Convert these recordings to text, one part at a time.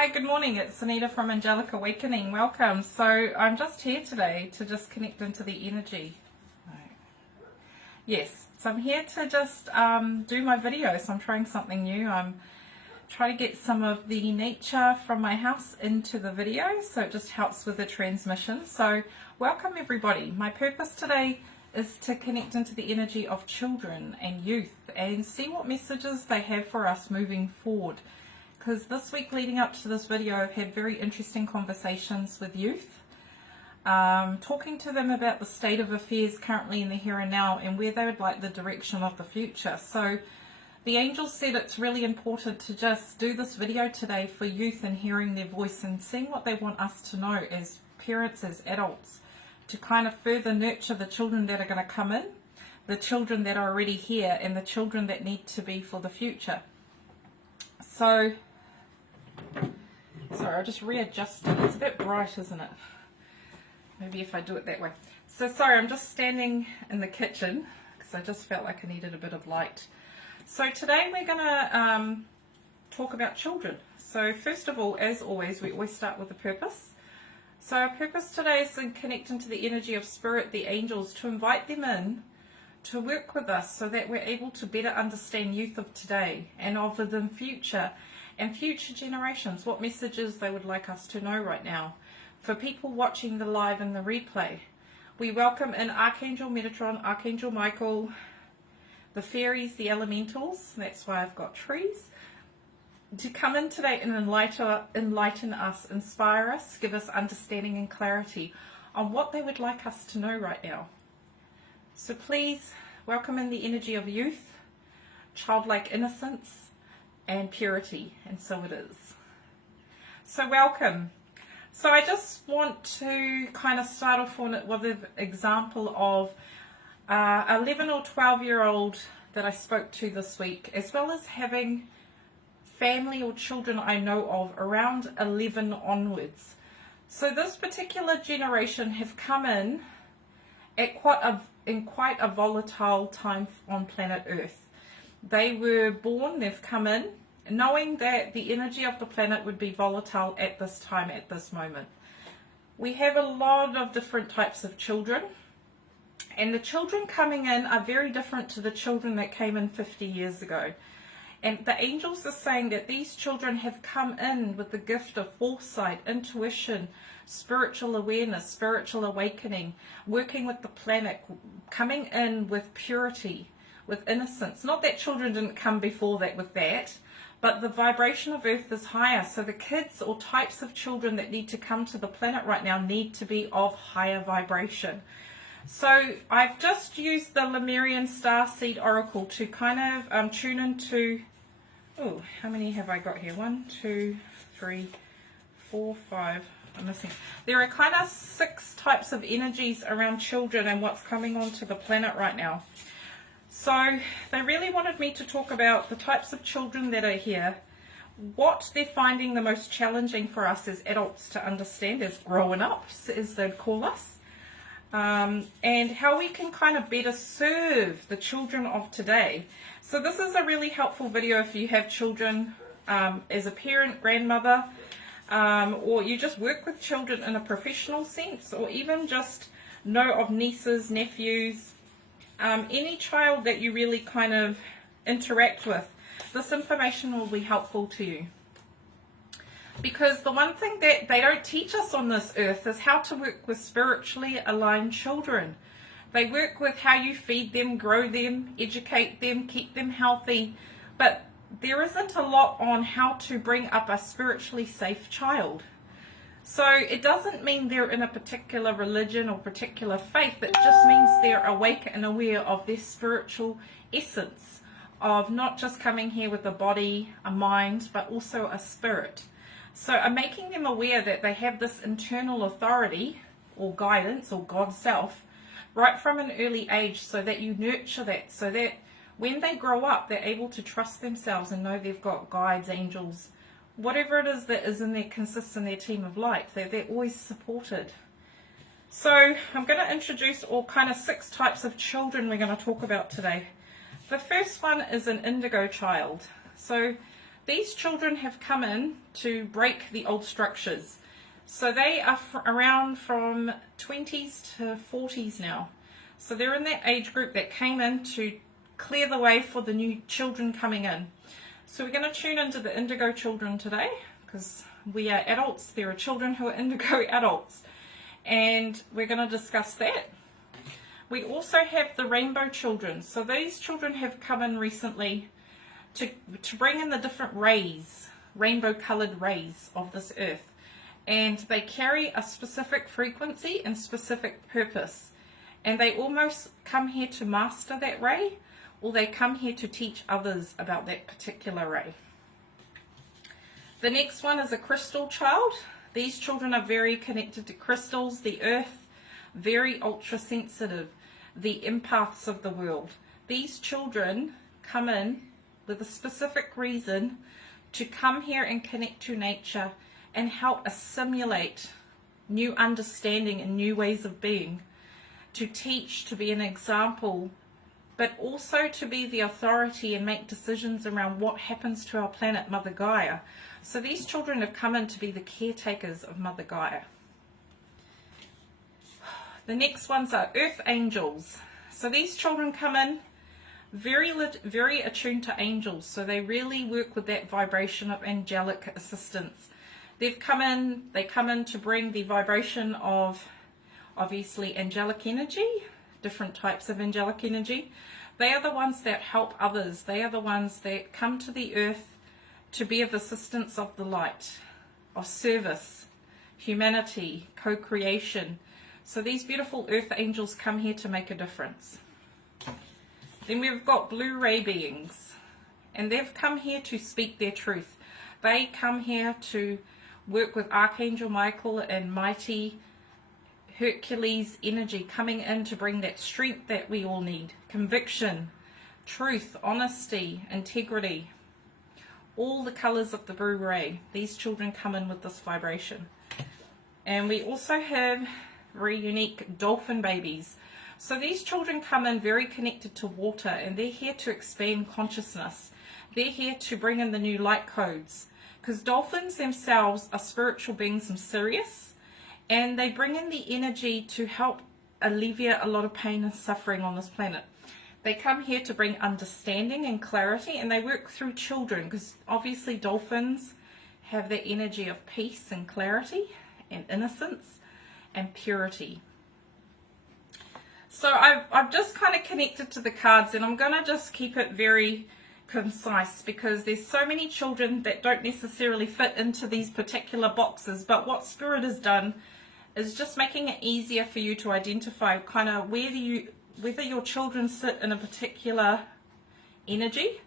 Hi, good morning. It's Anita from Angelic Awakening. Welcome. So I'm just here today to just connect into the energy. Yes, so I'm here to just do my video. So I'm trying something new. I'm trying to get some of the nature from my house into the video, so it just helps with the transmission. So welcome everybody. My purpose today is to connect into the energy of children and youth and see what messages they have for us moving forward. Because this week leading up to this video, I've had very interesting conversations with youth, talking to them about the state of affairs currently in the here and now and where they would like the direction of the future. So the angels said it's really important to just do this video today for youth and hearing their voice and seeing what they want us to know as parents, as adults, to kind of further nurture the children that are going to come in, the children that are already here, and the children that need to be for the future. So, sorry, I'll just readjust it. It's a bit bright, isn't it? Maybe if I do it that way. So sorry, I'm just standing in the kitchen because I just felt like I needed a bit of light. So today we're going to talk about children. So first of all, as always, we always start with the purpose. So our purpose today is to connect into the energy of spirit, the angels, to invite them in to work with us so that we're able to better understand youth of today and of the future and future generations, what messages they would like us to know right now. For people watching the live and the replay, we welcome in Archangel Metatron, Archangel Michael, the fairies, the elementals, that's why I've got trees, to come in today and enlighten us, inspire us, give us understanding and clarity on what they would like us to know right now. So please welcome in the energy of youth, childlike innocence, and purity, and so it is. So welcome. So I just want to kind of start off with an example of 11 or 12-year-old that I spoke to this week, as well as having family or children I know of around 11 onwards. So this particular generation have come in at quite a volatile time on planet Earth. They were born, they've come in, knowing that the energy of the planet would be volatile at this time, at this moment. We have a lot of different types of children, and the children coming in are very different to the children that came in 50 years ago. And the angels are saying that these children have come in with the gift of foresight, intuition, spiritual awareness, spiritual awakening, working with the planet, coming in with purity, with innocence. Not that children didn't come before that with that, but the vibration of Earth is higher. So the kids or types of children that need to come to the planet right now need to be of higher vibration. So I've just used the Lemurian Starseed Oracle to kind of tune into, oh, how many have I got here? 1, 2, 3, 4, 5. I'm missing. There are kind of 6 types of energies around children and what's coming onto the planet right now. So they really wanted me to talk about the types of children that are here, what they're finding the most challenging for us as adults to understand, as grown-ups, as they'd call us. And how we can kind of better serve the children of today. So this is a really helpful video if you have children as a parent, grandmother, or you just work with children in a professional sense, or even just know of nieces, nephews, any child that you really kind of interact with. This information will be helpful to you. Because the one thing that they don't teach us on this earth is how to work with spiritually aligned children. They work with how you feed them, grow them, educate them, keep them healthy. But there isn't a lot on how to bring up a spiritually safe child. So it doesn't mean they're in a particular religion or particular faith. It just means they're awake and aware of their spiritual essence, of not just coming here with a body, a mind, but also a spirit. So I'm making them aware that they have this internal authority or guidance or God self right from an early age, so that you nurture that, so that when they grow up, they're able to trust themselves and know they've got guides, angels, whatever it is that is in their, consists in their team of light, they're always supported. So I'm going to introduce all kind of 6 types of children we're going to talk about today. The first one is an indigo child. So these children have come in to break the old structures. So they are around from 20s to 40s now. So they're in that age group that came in to clear the way for the new children coming in. So we're going to tune into the indigo children today, because we are adults. There are children who are indigo adults, and we're going to discuss that. We also have the rainbow children. So these children have come in recently to bring in the different rays, rainbow colored rays of this earth, and they carry a specific frequency and specific purpose, and they almost come here to master that ray, or they come here to teach others about that particular ray. The next one is a crystal child. These children are very connected to crystals, the earth, very ultra sensitive, the empaths of the world. These children come in with a specific reason to come here and connect to nature and help assimilate new understanding and new ways of being, to teach, to be an example, but also to be the authority and make decisions around what happens to our planet, Mother Gaia. So these children have come in to be the caretakers of Mother Gaia. The next ones are earth angels. So these children come in very attuned to angels. So they really work with that vibration of angelic assistance. They come in to bring the vibration of, obviously, angelic energy, different types of angelic energy. They are the ones that help others. They are the ones that come to the earth to be of assistance of the light, of service, humanity, co-creation. So these beautiful earth angels come here to make a difference. Then we've got blue ray beings, and they've come here to speak their truth. They come here to work with Archangel Michael and mighty Hercules energy, coming in to bring that strength that we all need, conviction, truth, honesty, integrity, all the colors of the blue ray. These children come in with this vibration. And we also have very unique dolphin babies. So these children come in very connected to water, and they're here to expand consciousness. They're here to bring in the new light codes, because dolphins themselves are spiritual beings and Sirius, and they bring in the energy to help alleviate a lot of pain and suffering on this planet. They come here to bring understanding and clarity, and they work through children, because obviously dolphins have the energy of peace and clarity and innocence and purity. So I've just kind of connected to the cards, and I'm going to just keep it very concise, because there's so many children that don't necessarily fit into these particular boxes. But what Spirit has done is just making it easier for you to identify kind of whether your children sit in a particular energy,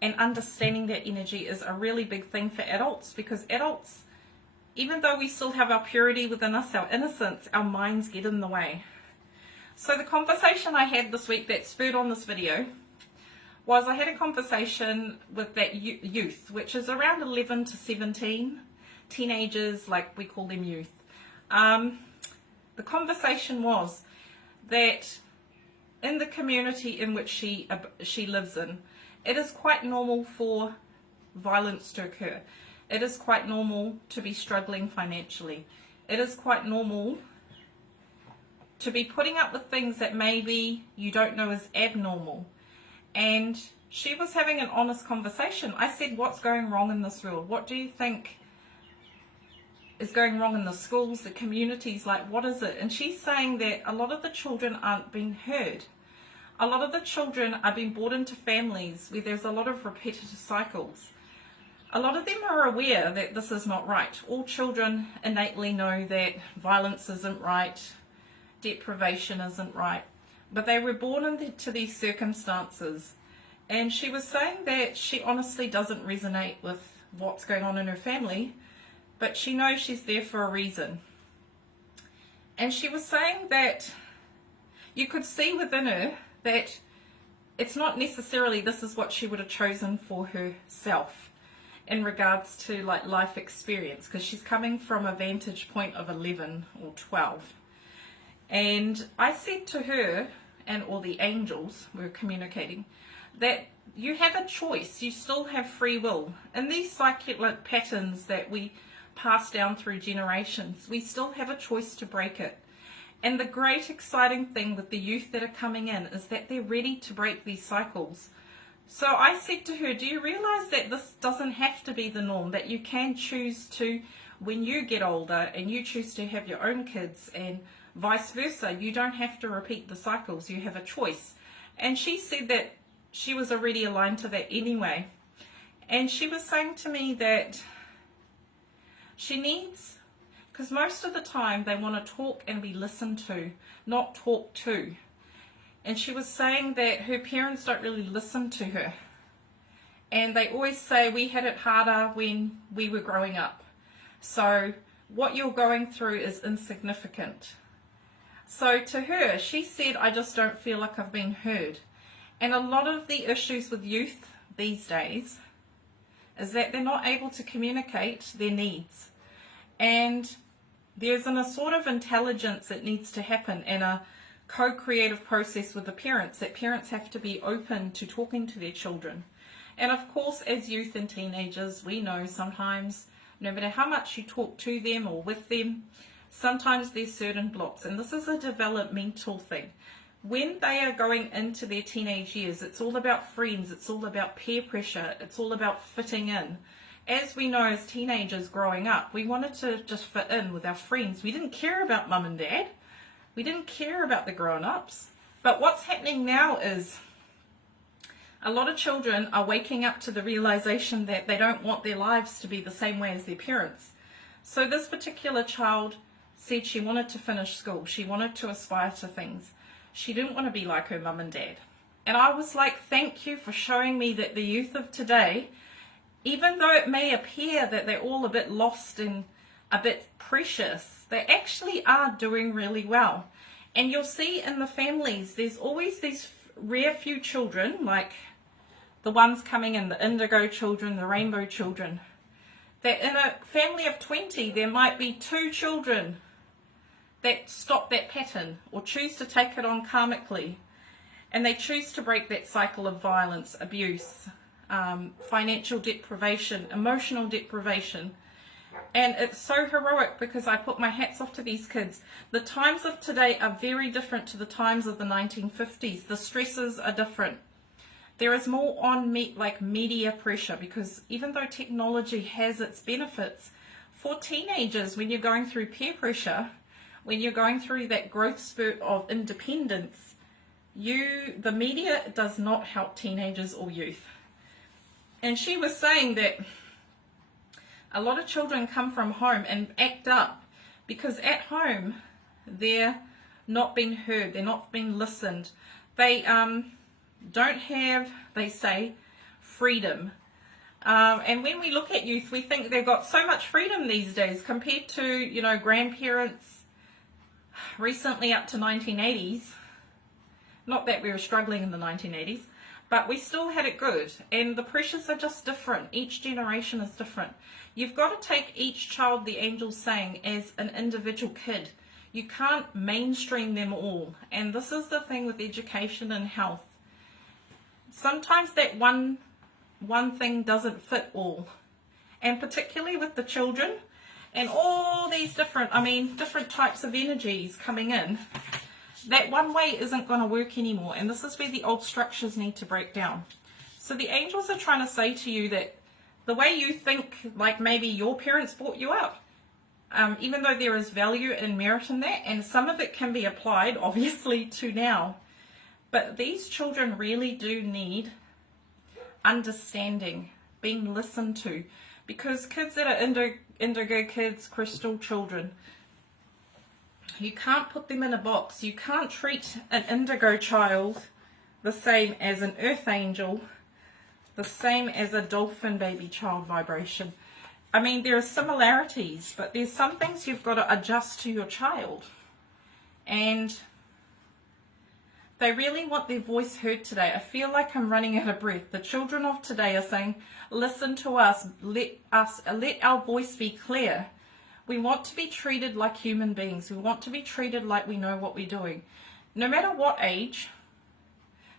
and understanding that energy is a really big thing for adults, because adults, even though we still have our purity within us, our innocence, our minds get in the way. So the conversation I had this week that spurred on this video was, I had a conversation with that youth, which is around 11 to 17, teenagers, like we call them youth. The conversation was that in the community in which she lives in, it is quite normal for violence to occur. It is quite normal to be struggling financially. It is quite normal to be putting up with things that maybe you don't know is abnormal. And she was having an honest conversation. I said, what's going wrong in this world? What do you think is going wrong in the schools, the communities? Like, what is it? And she's saying that a lot of the children aren't being heard. A lot of the children are being brought into families where there's a lot of repetitive cycles. A lot of them are aware that this is not right. All children innately know that violence isn't right, deprivation isn't right, but they were born into these circumstances. And she was saying that she honestly doesn't resonate with what's going on in her family, but she knows she's there for a reason. And she was saying that you could see within her that it's not necessarily this is what she would have chosen for herself in regards to like life experience, because she's coming from a vantage point of 11 or 12. And I said to her, and all the angels were communicating, that you have a choice. You still have free will. In these cyclic patterns that we pass down through generations, we still have a choice to break it. And the great exciting thing with the youth that are coming in is that they're ready to break these cycles. So I said to her, do you realize that this doesn't have to be the norm, that you can choose to, when you get older and you choose to have your own kids and vice versa, you don't have to repeat the cycles, you have a choice. And she said that she was already aligned to that anyway. And she was saying to me that she needs, because most of the time they want to talk and be listened to, not talk to. And she was saying that her parents don't really listen to her. And they always say, we had it harder when we were growing up. So what you're going through is insignificant. So to her, she said, I just don't feel like I've been heard. And a lot of the issues with youth these days is that they're not able to communicate their needs. And there's a sort of intelligence that needs to happen in a co-creative process with the parents, that parents have to be open to talking to their children. And of course, as youth and teenagers, we know sometimes, no matter how much you talk to them or with them, sometimes there's certain blocks. And this is a developmental thing. When they are going into their teenage years, it's all about friends, it's all about peer pressure, it's all about fitting in. As we know, as teenagers growing up, we wanted to just fit in with our friends. We didn't care about mum and dad. We didn't care about the grown-ups. But what's happening now is a lot of children are waking up to the realization that they don't want their lives to be the same way as their parents. So this particular child said she wanted to finish school. She wanted to aspire to things. She didn't want to be like her mum and dad. And I was like, thank you for showing me that the youth of today, even though it may appear that they're all a bit lost and a bit precious, they actually are doing really well. And you'll see in the families, there's always these rare few children, like the ones coming in, the indigo children, the rainbow children, that in a family of 20, there might be 2 children that stop that pattern or choose to take it on karmically, and they choose to break that cycle of violence, abuse, financial deprivation, emotional deprivation. And it's so heroic because I put my hats off to these kids. The times of today are very different to the times of the 1950s. The stresses are different. There is more on media pressure, because even though technology has its benefits, for teenagers, when you're going through peer pressure, when you're going through that growth spurt of independence, the media does not help teenagers or youth. And she was saying that a lot of children come from home and act up because at home they're not being heard, they're not being listened. They don't have, they say, freedom. And when we look at youth, we think they've got so much freedom these days compared to, grandparents recently up to 1980s. Not that we were struggling in the 1980s, but we still had it good. And the pressures are just different. Each generation is different. You've got to take each child, the angel's saying, as an individual kid. You can't mainstream them all. And this is the thing with education and health. Sometimes that one thing doesn't fit all. And particularly with the children and all these different types of energies coming in, that one way isn't going to work anymore. And this is where the old structures need to break down. So the angels are trying to say to you that the way you think, like maybe your parents brought you up, even though there is value and merit in that, and some of it can be applied obviously to now, but these children really do need understanding, being listened to, because kids that are indigo kids, crystal children, you can't put them in a box. You can't treat an indigo child the same as an earth angel, the same as a dolphin baby child vibration. I mean, there are similarities, but there's some things you've got to adjust to your child. And they really want their voice heard today. I feel like I'm running out of breath. The children of today are saying, listen to us, let our voice be clear. We want to be treated like human beings. We want to be treated like we know what we're doing. No matter what age,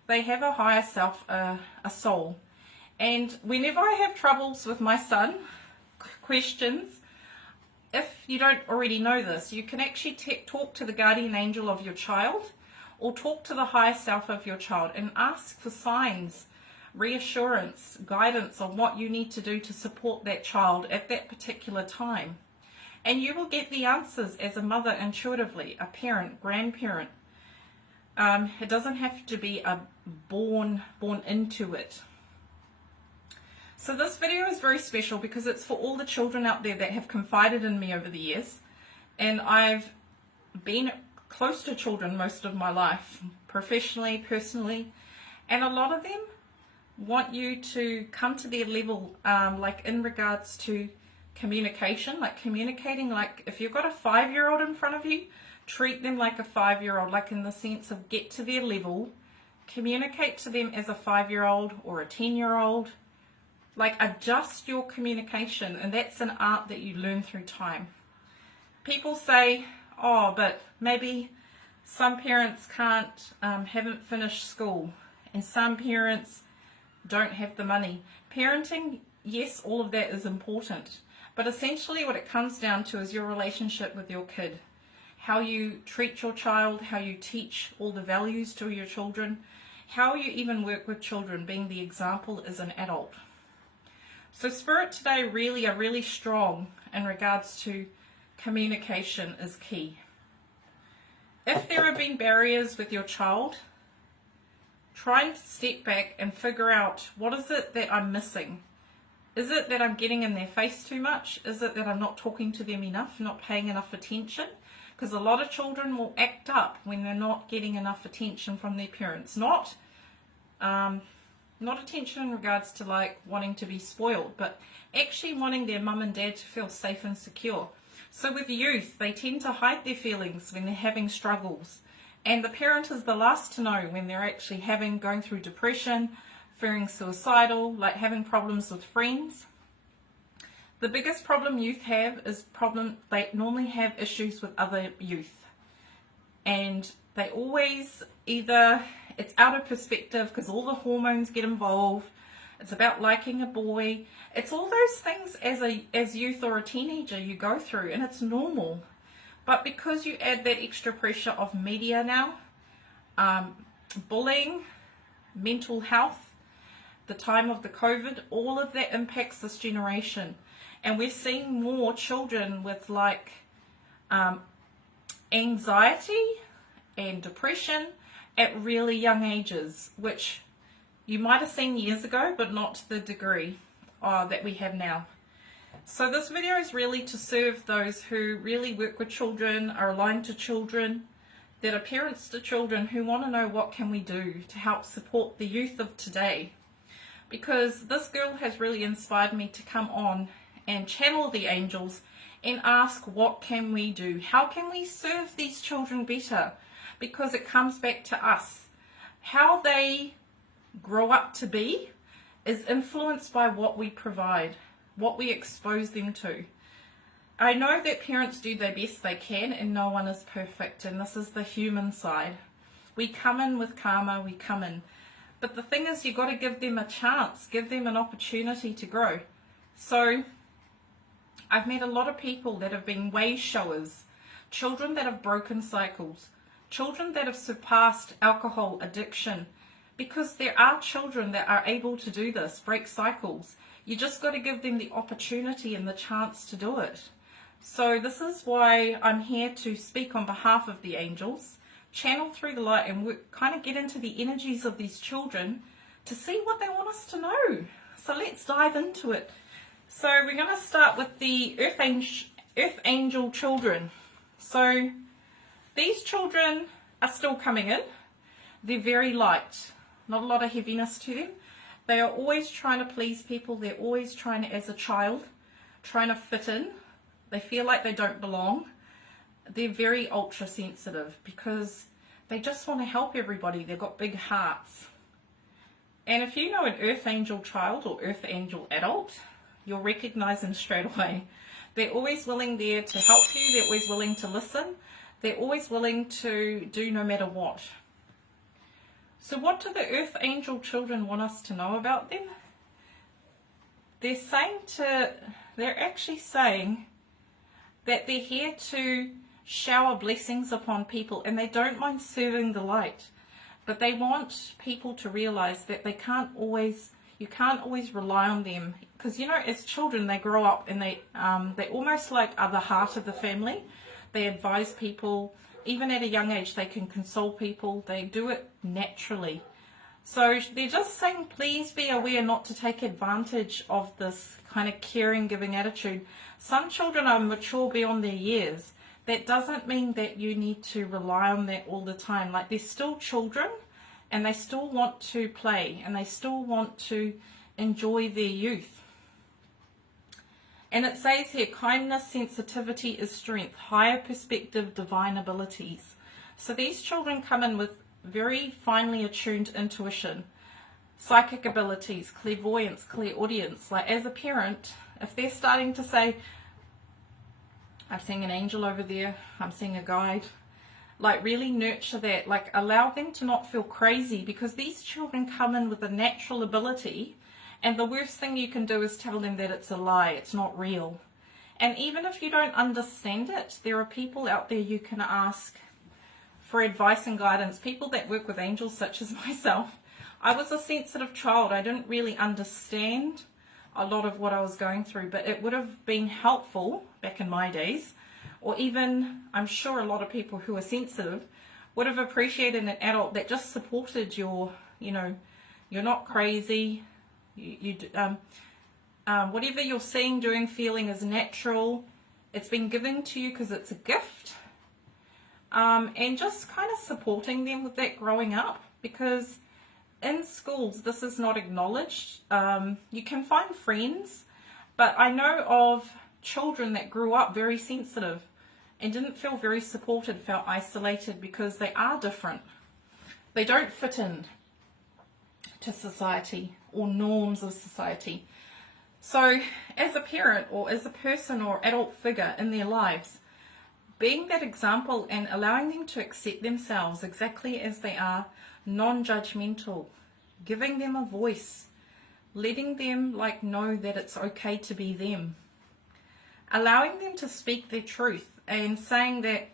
they have a higher self, a soul. And whenever I have troubles with my son, questions, if you don't already know this, you can actually talk to the guardian angel of your child, or talk to the higher self of your child and ask for signs, reassurance, guidance on what you need to do to support that child at that particular time. And you will get the answers as a mother intuitively, a parent, grandparent. It doesn't have to be a born into it. So this video is very special because it's for all the children out there that have confided in me over the years. And I've been close to children most of my life, professionally, personally. And a lot of them want you to come to their level, like in regards to communication, like communicating, like if you've got a 5-year-old in front of you, treat them like a 5-year-old, like in the sense of get to their level, communicate to them as a 5-year-old or a 10-year-old, like adjust your communication. And that's an art that you learn through time. People say, oh, but maybe some parents haven't finished school, and some parents don't have the money. Parenting, yes, all of that is important, but essentially what it comes down to is your relationship with your kid, how you treat your child, how you teach all the values to your children, how you even work with children, being the example as an adult. So Spirit today really are really strong in regards to communication is key. If there have been barriers with your child, try and step back and figure out, what is it that I'm missing? Is it that I'm getting in their face too much? Is it that I'm not talking to them enough, not paying enough attention? Because a lot of children will act up when they're not getting enough attention from their parents. Not attention in regards to like wanting to be spoiled, but actually wanting their mum and dad to feel safe and secure. So with youth, they tend to hide their feelings when they're having struggles. And the parent is the last to know when they're actually going through depression, feeling suicidal, like having problems with friends. The biggest problem youth have is they normally have issues with other youth. And they always it's out of perspective because all the hormones get involved. It's about liking a boy. It's all those things as youth or a teenager you go through, and it's normal. But because you add that extra pressure of media now, bullying, mental health, the time of the COVID, all of that impacts this generation. And we're seeing more children with like anxiety and depression at really young ages, which you might have seen years ago, but not to the degree that we have now. So this video is really to serve those who really work with children, are aligned to children, that are parents to children who want to know what can we do to help support the youth of today. Because this girl has really inspired me to come on and channel the angels and ask, what can we do? How can we serve these children better? Because it comes back to us. How they grow up to be is influenced by what we provide, what we expose them to. I know that parents do their best they can, and no one is perfect, and this is the human side. We come in with karma, we come in. But the thing is, you've got to give them a chance, give them an opportunity to grow. So I've met a lot of people that have been way showers, children that have broken cycles, children that have surpassed alcohol addiction, because there are children that are able to do this, break cycles. You just got to give them the opportunity and the chance to do it. So this is why I'm here to speak on behalf of the angels, channel through the light and kind of get into the energies of these children to see what they want us to know. So let's dive into it. So we're going to start with the Earth Angel children. So these children are still coming in. They're very light, not a lot of heaviness to them. They are always trying to please people. They're always trying to, as a child, trying to fit in. They feel like they don't belong. They're very ultra sensitive because they just want to help everybody. They've got big hearts. And if you know an Earth Angel child or Earth Angel adult, you'll recognize them straight away. They're always willing there to help you. They're always willing to listen. They're always willing to do no matter what. So what do the Earth Angel children want us to know about them? They're actually saying that they're here to shower blessings upon people, and they don't mind serving the light, but they want people to realize that you can't always rely on them, because as children they grow up and they almost like are the heart of the family. They advise people, even at a young age they can console people, they do it naturally. So they're just saying, please be aware not to take advantage of this kind of caring, giving attitude. Some children are mature beyond their years. That doesn't mean that you need to rely on that all the time. Like, they're still children and they still want to play and they still want to enjoy their youth. And it says here, kindness, sensitivity is strength, higher perspective, divine abilities. So these children come in with very finely attuned intuition, psychic abilities, clairvoyance, clairaudience. Like, as a parent, if they're starting to say, I'm seeing an angel over there, I'm seeing a guide, like, really nurture that. Like, allow them to not feel crazy, because these children come in with a natural ability, and the worst thing you can do is tell them that it's a lie, it's not real. And even if you don't understand it, there are people out there you can ask for advice and guidance, people that work with angels such as myself. I was a sensitive child. I didn't really understand a lot of what I was going through, but it would have been helpful back in my days, or even I'm sure a lot of people who are sensitive would have appreciated an adult that just supported your, you're not crazy, whatever you're seeing, doing, feeling is natural. It's been given to you because it's a gift. And just kind of supporting them with that growing up, because in schools this is not acknowledged. You can find friends, but I know of children that grew up very sensitive and didn't feel very supported, felt isolated, because they are different. They don't fit in to society or norms of society. So as a parent or as a person or adult figure in their lives, being that example and allowing them to accept themselves exactly as they are, non-judgmental, giving them a voice, letting them know that it's okay to be them, allowing them to speak their truth, and saying that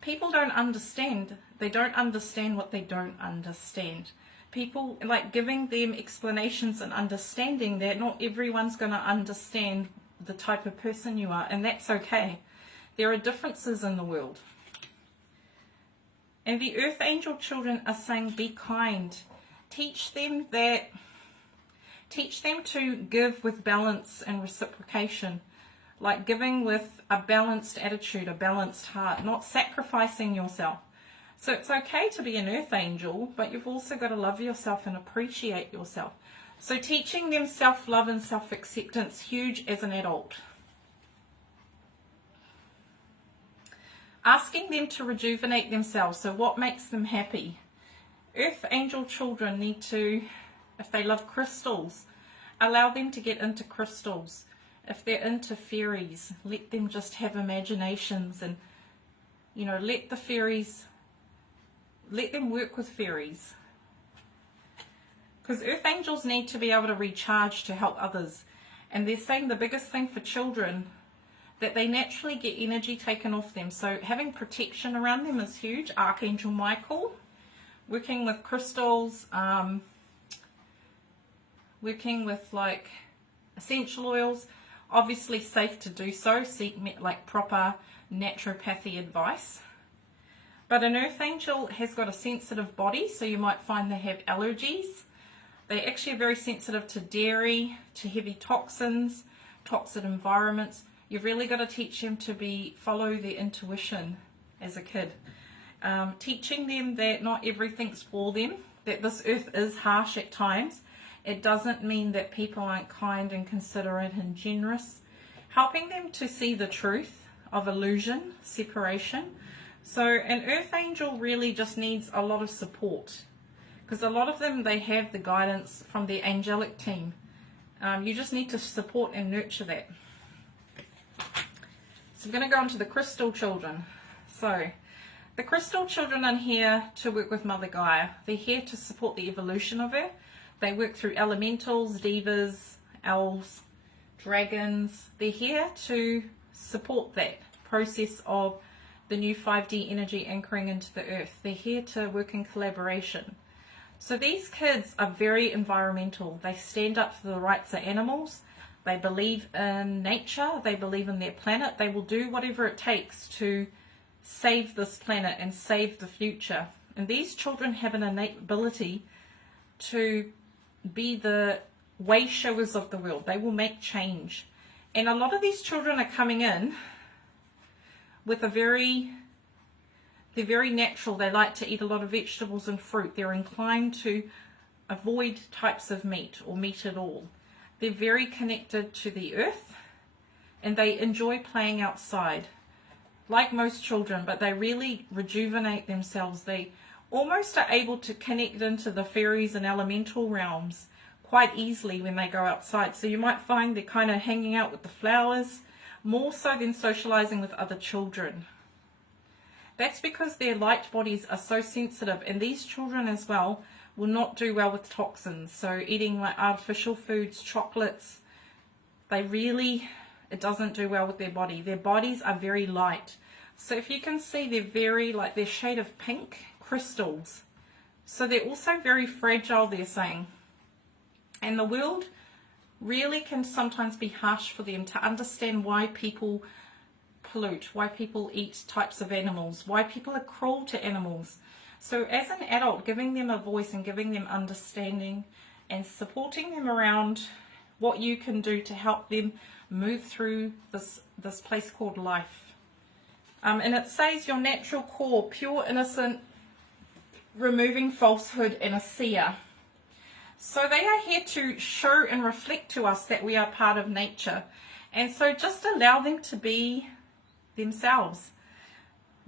people don't understand. They don't understand what they don't understand. People, giving them explanations and understanding that not everyone's going to understand the type of person you are, and that's okay. There are differences in the world. And the Earth Angel children are saying, be kind. Teach them to give with balance and reciprocation. Like giving with a balanced attitude, a balanced heart, not sacrificing yourself. So it's okay to be an Earth Angel, but you've also got to love yourself and appreciate yourself. So teaching them self-love and self-acceptance, huge as an adult. Asking them to rejuvenate themselves, so what makes them happy. Earth Angel children need to, if they love crystals, allow them to get into crystals. If they're into fairies, let them just have imaginations, and let the fairies, let them work with fairies. Because Earth Angels need to be able to recharge to help others. And they're saying the biggest thing for children, that they naturally get energy taken off them. So having protection around them is huge. Archangel Michael, working with crystals, working with essential oils, obviously safe to do so. Seek proper naturopathy advice. But an Earth Angel has got a sensitive body, so you might find they have allergies. They actually are very sensitive to dairy, to heavy toxins, toxic environments. You've really got to teach them to follow their intuition as a kid. Teaching them that not everything's for them, that this earth is harsh at times. It doesn't mean that people aren't kind and considerate and generous. Helping them to see the truth of illusion, separation. So an Earth Angel really just needs a lot of support, because a lot of them, they have the guidance from the angelic team. You just need to support and nurture that. So I'm going to go on to the crystal children. So The crystal children are here to work with Mother Gaia. They're here to support the evolution of her. They work through elementals, divas, elves, dragons. They're here to support that process of the new 5D energy anchoring into the earth. They're here to work in collaboration. So these kids are very environmental. They stand up for the rights of animals. They believe in nature. They believe in their planet. They will do whatever it takes to save this planet and save the future. And these children have an innate ability to be the way showers of the world. They will make change. And a lot of these children are coming in with they're very natural. They like to eat a lot of vegetables and fruit. They're inclined to avoid types of meat or meat at all. They're very connected to the earth and they enjoy playing outside like most children, but they really rejuvenate themselves. They almost are able to connect into the fairies and elemental realms quite easily when they go outside. So you might find they're kind of hanging out with the flowers more so than socializing with other children. That's because their light bodies are so sensitive, and these children as well will not do well with toxins. So eating like artificial foods, chocolates, it doesn't do well with their body. Their bodies are very light. So if you can see, they're very like their shade of pink crystals. So they're also very fragile, they're saying. And the world really can sometimes be harsh for them to understand why people pollute, why people eat types of animals, why people are cruel to animals. So as an adult, giving them a voice and giving them understanding and supporting them around what you can do to help them move through this place called life. And it says your natural core, pure, innocent, removing falsehood, and a seer. So they are here to show and reflect to us that we are part of nature. And so just allow them to be themselves.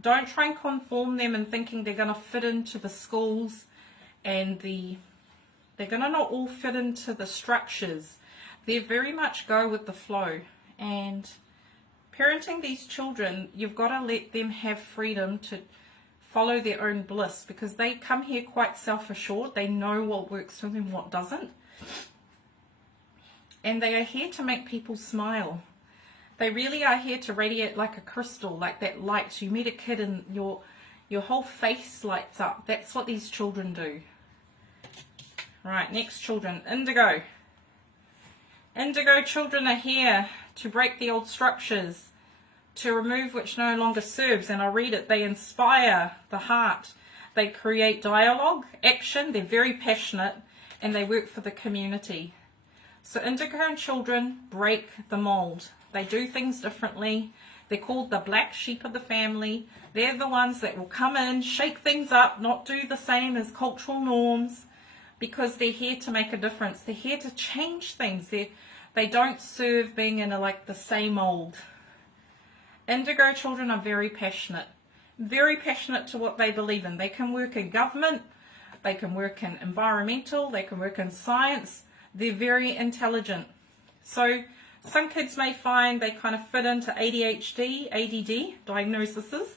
Don't try and conform them and thinking they're going to fit into the schools and they're going to not all fit into the structures. They very much go with the flow. And parenting these children, you've got to let them have freedom to follow their own bliss, because they come here quite self-assured. They know what works for them, what doesn't. And they are here to make people smile. They really are here to radiate like a crystal, like that light. You meet a kid and your whole face lights up. That's what these children do. Right, next children, indigo. Indigo children are here to break the old structures, to remove which no longer serves. And I'll read it. They inspire the heart. They create dialogue, action. They're very passionate and they work for the community. So indigo children break the mold. They do things differently. They're called the black sheep of the family. They're the ones that will come in, shake things up, not do the same as cultural norms, because they're here to make a difference. They're here to change things. They don't serve being in like the same old. Indigo children are very passionate to what they believe in. They can work in government, they can work in environmental, they can work in science. They're very intelligent. So some kids may find they kind of fit into ADHD, ADD diagnoses.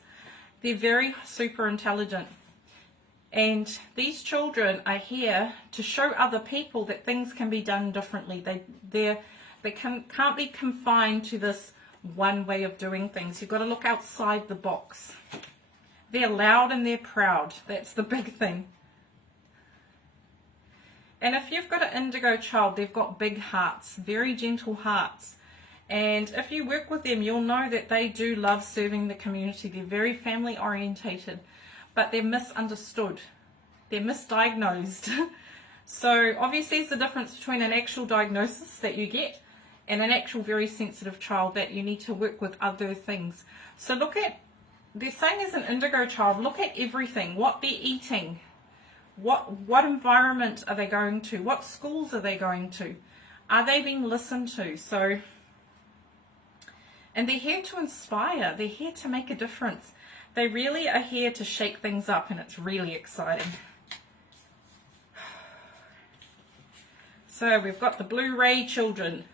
They're very super intelligent. And these children are here to show other people that things can be done differently. They can't be confined to this one way of doing things. You've got to look outside the box. They're loud and they're proud. That's the big thing. And if you've got an indigo child, they've got big hearts, very gentle hearts. And if you work with them, you'll know that they do love serving the community. They're very family orientated, but they're misunderstood. They're misdiagnosed. So obviously there's a difference between an actual diagnosis that you get and an actual very sensitive child that you need to work with other things. So look at, they're saying as an indigo child, look at everything, what they're eating. What environment are they going to? What schools are they going to? Are they being listened to? So, and they're here to inspire. They're here to make a difference. They really are here to shake things up, and it's really exciting. So we've got the blue ray children.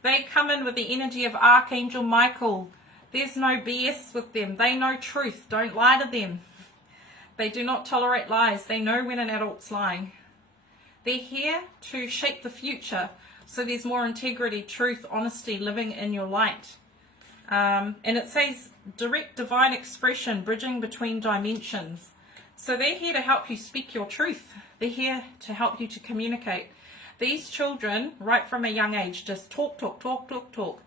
They come in with the energy of Archangel Michael. There's no BS with them. They know truth. Don't lie to them. They do not tolerate lies. They know when an adult's lying. They're here to shape the future, so there's more integrity, truth, honesty, living in your light. And it says direct divine expression, bridging between dimensions. So they're here to help you speak your truth. They're here to help you to communicate. These children, right from a young age, just talk, talk, talk, talk, talk.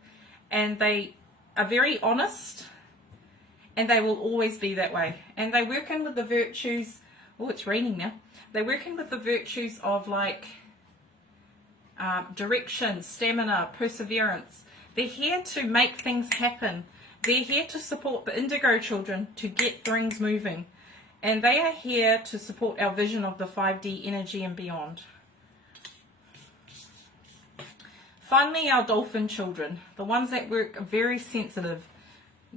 And they are very honest, and they will always be that way. And they work in with the virtues, oh, it's raining now. They're working with the virtues of like direction, stamina, perseverance. They're here to make things happen. They're here to support the indigo children to get things moving. And they are here to support our vision of the 5D energy and beyond. Finally, our dolphin children, the ones that work very sensitive,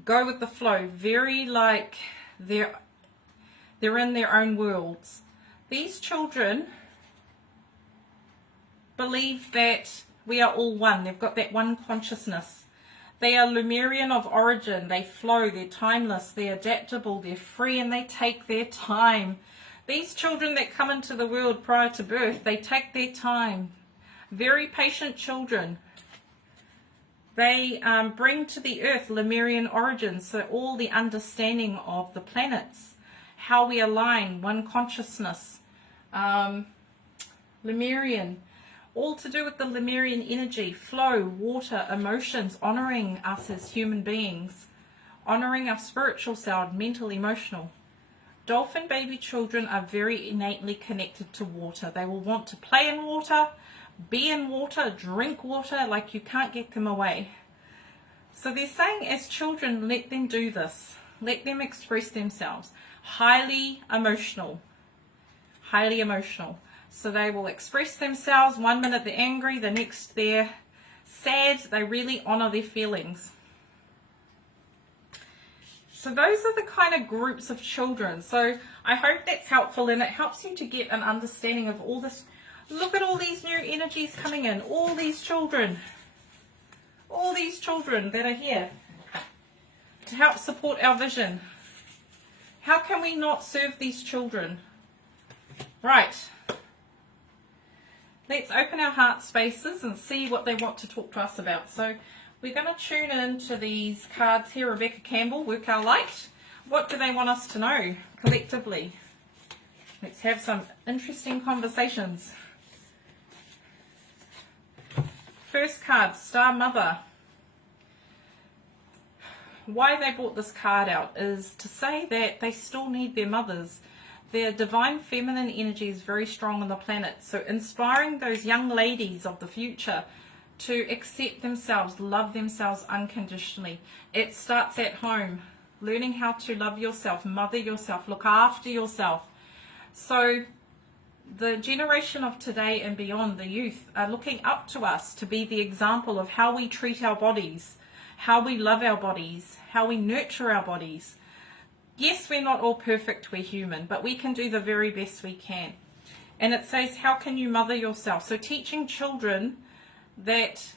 go with the flow, very like they're in their own worlds. These children believe that we are all one. They've got that one consciousness. They are Lemurian of origin. They flow. They're timeless. They're adaptable. They're free, and they take their time. These children that come into the world prior to birth, they take their time. Very patient children. They bring to the earth Lemurian origins, so all the understanding of the planets, how we align, one consciousness, Lemurian, all to do with the Lemurian energy, flow, water, emotions, honoring us as human beings, honoring our spiritual side, mental, emotional. Dolphin baby children are very innately connected to water. They will want to play in water, be in water, drink water, like you can't get them away. So they're saying as children, let them do this. Let them express themselves. Highly emotional. Highly emotional. So they will express themselves. 1 minute they're angry, the next they're sad. They really honor their feelings. So those are the kind of groups of children. So I hope that's helpful, and it helps you to get an understanding of all this. Look at all these new energies coming in. All these children that are here to help support our vision. How can we not serve these children? Right. Let's open our heart spaces and see what they want to talk to us about. So we're going to tune in to these cards here. Rebecca Campbell, Work Our Light. What do they want us to know collectively? Let's have some interesting conversations. First card, Star Mother. Why they brought this card out is to say that they still need their mothers. Their divine feminine energy is very strong on the planet. So inspiring those young ladies of the future to accept themselves, love themselves unconditionally. It starts at home. Learning how to love yourself, mother yourself, look after yourself. So the generation of today and beyond, the youth, are looking up to us to be the example of how we treat our bodies, how we love our bodies, how we nurture our bodies. Yes, we're not all perfect, we're human, but we can do the very best we can. And it says, how can you mother yourself? So teaching children that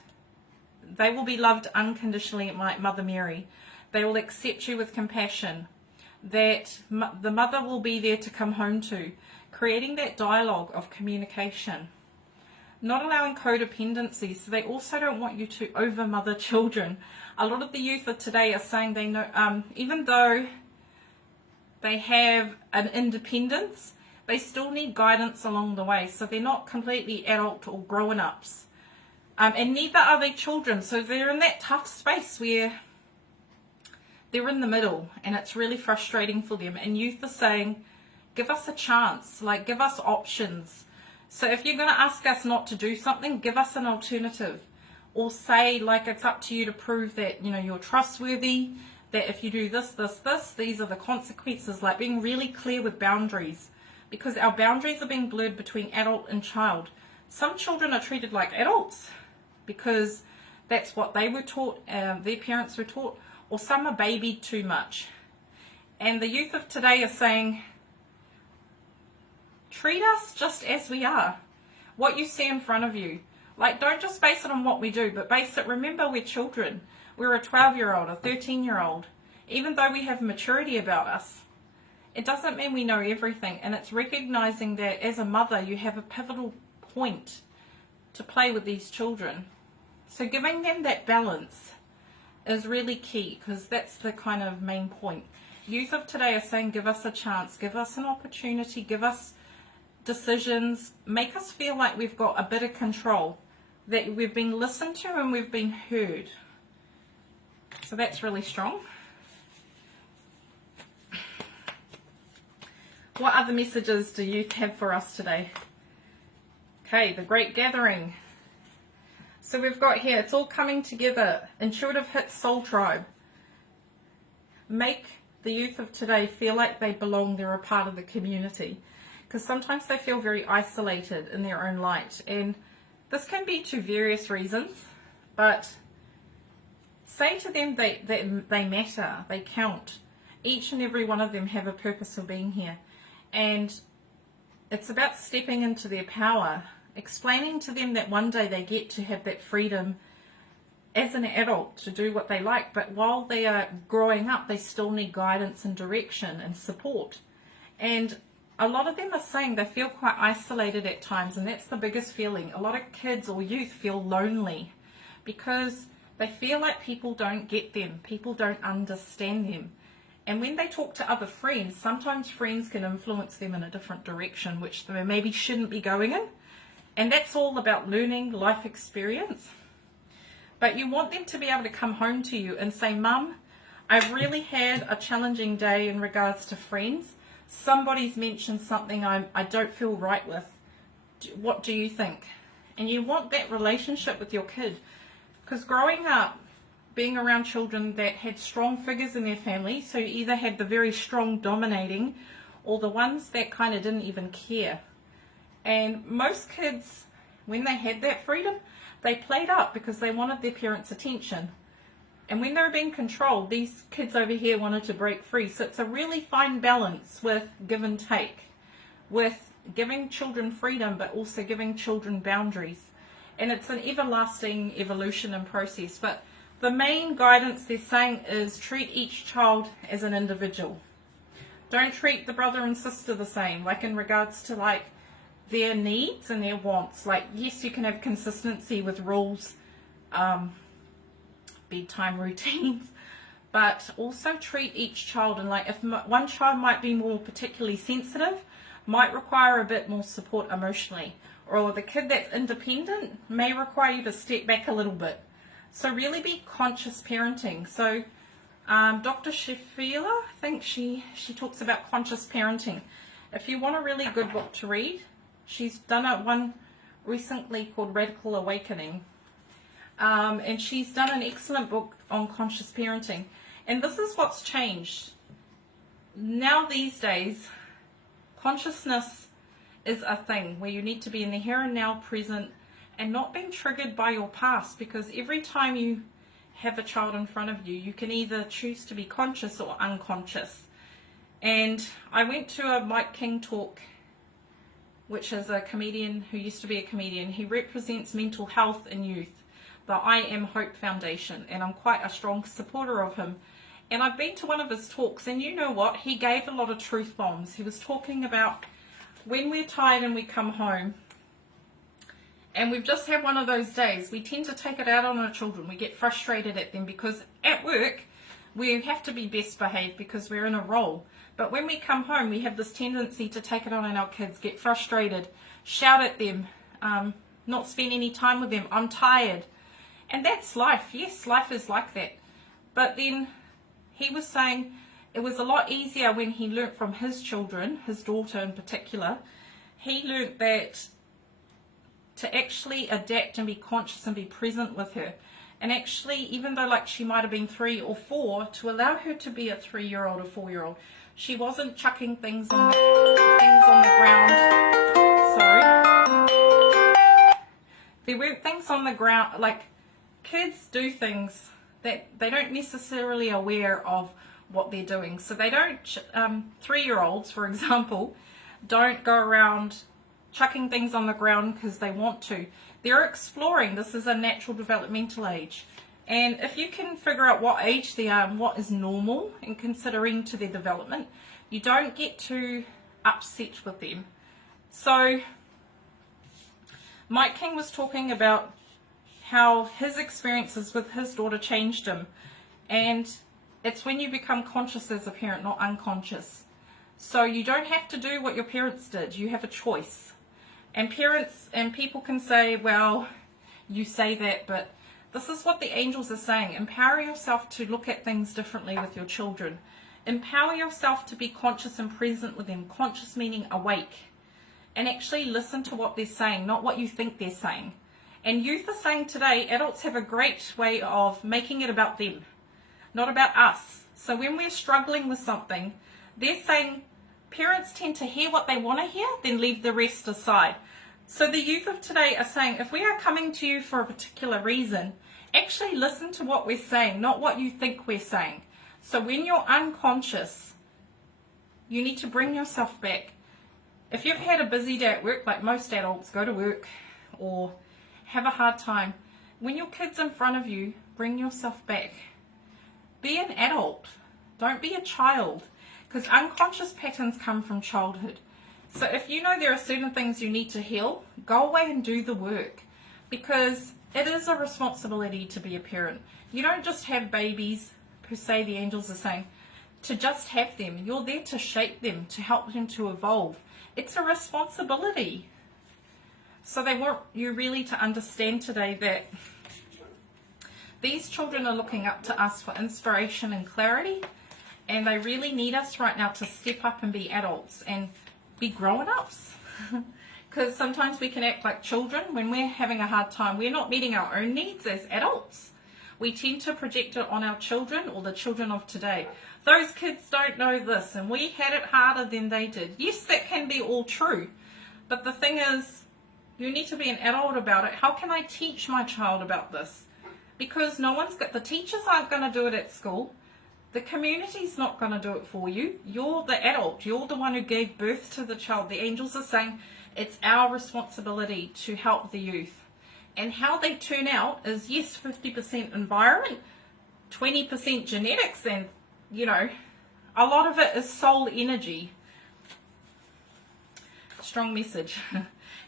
they will be loved unconditionally like Mother Mary. They will accept you with compassion. That the mother will be there to come home to. Creating that dialogue of communication. Not allowing codependency, so they also don't want you to over-mother children. A lot of the youth of today are saying they know, even though they have an independence, they still need guidance along the way. So they're not completely adult or grown-ups. And neither are they children. So they're in that tough space where they're in the middle, and it's really frustrating for them. And youth are saying, give us a chance, like give us options. So if you're going to ask us not to do something, give us an alternative. Or say, like, it's up to you to prove that, you know, you're trustworthy, that if you do this, this, this, these are the consequences. Like being really clear with boundaries, because our boundaries are being blurred between adult and child. Some children are treated like adults because that's what they were taught, their parents were taught, or some are babied too much. And the youth of today are saying, treat us just as we are. What you see in front of you. Like, don't just base it on what we do, but base it, remember, we're children. we're a 12-year-old, a 13-year-old. Even though we have maturity about us, it doesn't mean we know everything. And it's recognizing that as a mother, you have a pivotal point to play with these children. So giving them that balance is really key, because that's the kind of main point. Youth of today are saying, give us a chance, give us an opportunity, give us decisions, make us feel like we've got a bit of control, that we've been listened to and we've been heard. So that's really strong. What other messages do youth have for us today? Okay, the Great Gathering. So we've got here, it's all coming together. Intuitive hits Soul Tribe. Make the youth of today feel like they belong, they're a part of the community. Because sometimes they feel very isolated in their own light. And this can be to various reasons, but say to them that they matter, they count. Each and every one of them have a purpose of being here. And it's about stepping into their power, explaining to them that one day they get to have that freedom as an adult to do what they like, but while they are growing up, they still need guidance and direction and support. And a lot of them are saying they feel quite isolated at times, and that's the biggest feeling. A lot of kids or youth feel lonely because they feel like people don't get them, people don't understand them. And when they talk to other friends, sometimes friends can influence them in a different direction, which they maybe shouldn't be going in. And that's all about learning, life experience. But you want them to be able to come home to you and say, Mum, I've really had a challenging day in regards to friends. Somebody's mentioned something I don't feel right with. What do you think? And you want that relationship with your kid. Because growing up, being around children that had strong figures in their family, so you either had the very strong dominating or the ones that kind of didn't even care. And most kids, when they had that freedom, they played up because they wanted their parents' attention. And when they were being controlled, these kids over here wanted to break free. So it's a really fine balance with give and take, with giving children freedom but also giving children boundaries. And it's an everlasting evolution and process. But the main guidance they're saying is treat each child as an individual. Don't treat the brother and sister the same, like in regards to like their needs and their wants. Like, yes, you can have consistency with rules, bedtime routines, but also treat each child. And like if one child might be more particularly sensitive, might require a bit more support emotionally, or the kid that's independent may require you to step back a little bit. So really be conscious parenting. So Dr. Sheffield, I think she talks about conscious parenting. If you want a really good book to read, she's done one recently called Radical Awakening. And she's done an excellent book on conscious parenting. And this is what's changed. Now these days, consciousness is a thing where you need to be in the here and now, present, and not being triggered by your past, because every time you have a child in front of you, you can either choose to be conscious or unconscious. And I went to a Mike King talk, which is a comedian who used to be a comedian. He represents mental health in youth, the I Am Hope Foundation, and I'm quite a strong supporter of him. And I've been to one of his talks, and you know what? He gave a lot of truth bombs. He was talking about when we're tired and we come home, and we've just had one of those days, we tend to take it out on our children. We get frustrated at them because at work we have to be best behaved because we're in a role. But when we come home, we have this tendency to take it on our kids, get frustrated, shout at them, not spend any time with them. I'm tired. And that's life. Yes, life is like that. But then he was saying it was a lot easier when he learnt from his children, his daughter in particular. He learnt that to actually adapt and be conscious and be present with her. And actually, even though like she might have been 3 or 4, to allow her to be a 3-year-old or 4-year-old, she wasn't chucking things on the ground. Sorry. There weren't things on the ground. Like, kids do things that they don't necessarily aware of what they're doing. So they don't, 3-year-olds, for example, don't go around chucking things on the ground because they want to. They're exploring. This is a natural developmental age. And if you can figure out what age they are and what is normal and considering to their development, you don't get too upset with them. So Mike King was talking about how his experiences with his daughter changed him, and it's when you become conscious as a parent, not unconscious. So you don't have to do what your parents did. You have a choice. And parents and people can say, well, you say that, but this is what the angels are saying. Empower yourself to look at things differently with your children. Empower yourself to be conscious and present with them. Conscious meaning awake. And actually listen to what they're saying, not what you think they're saying. And youth are saying today, adults have a great way of making it about them, not about us. So when we're struggling with something, they're saying, parents tend to hear what they want to hear, then leave the rest aside. So the youth of today are saying, if we are coming to you for a particular reason, actually listen to what we're saying, not what you think we're saying. So when you're unconscious, you need to bring yourself back. If you've had a busy day at work, like most adults go to work or have a hard time, when your kid's in front of you, bring yourself back. Be an adult. Don't be a child. Because unconscious patterns come from childhood. So if you know there are certain things you need to heal, go away and do the work. Because it is a responsibility to be a parent. You don't just have babies, per se the angels are saying, to just have them. You're there to shape them, to help them to evolve. It's a responsibility. So they want you really to understand today that these children are looking up to us for inspiration and clarity. And they really need us right now to step up and be adults and be grown-ups. Because sometimes we can act like children when we're having a hard time. We're not meeting our own needs as adults. We tend to project it on our children or the children of today. Those kids don't know this and we had it harder than they did. Yes, that can be all true. But the thing is, you need to be an adult about it. How can I teach my child about this? Because the teachers aren't going to do it at school. The community's not going to do it for you. You're the adult. You're the one who gave birth to the child. The angels are saying it's our responsibility to help the youth. And how they turn out is, yes, 50% environment, 20% genetics, and, you know, a lot of it is soul energy. Strong message.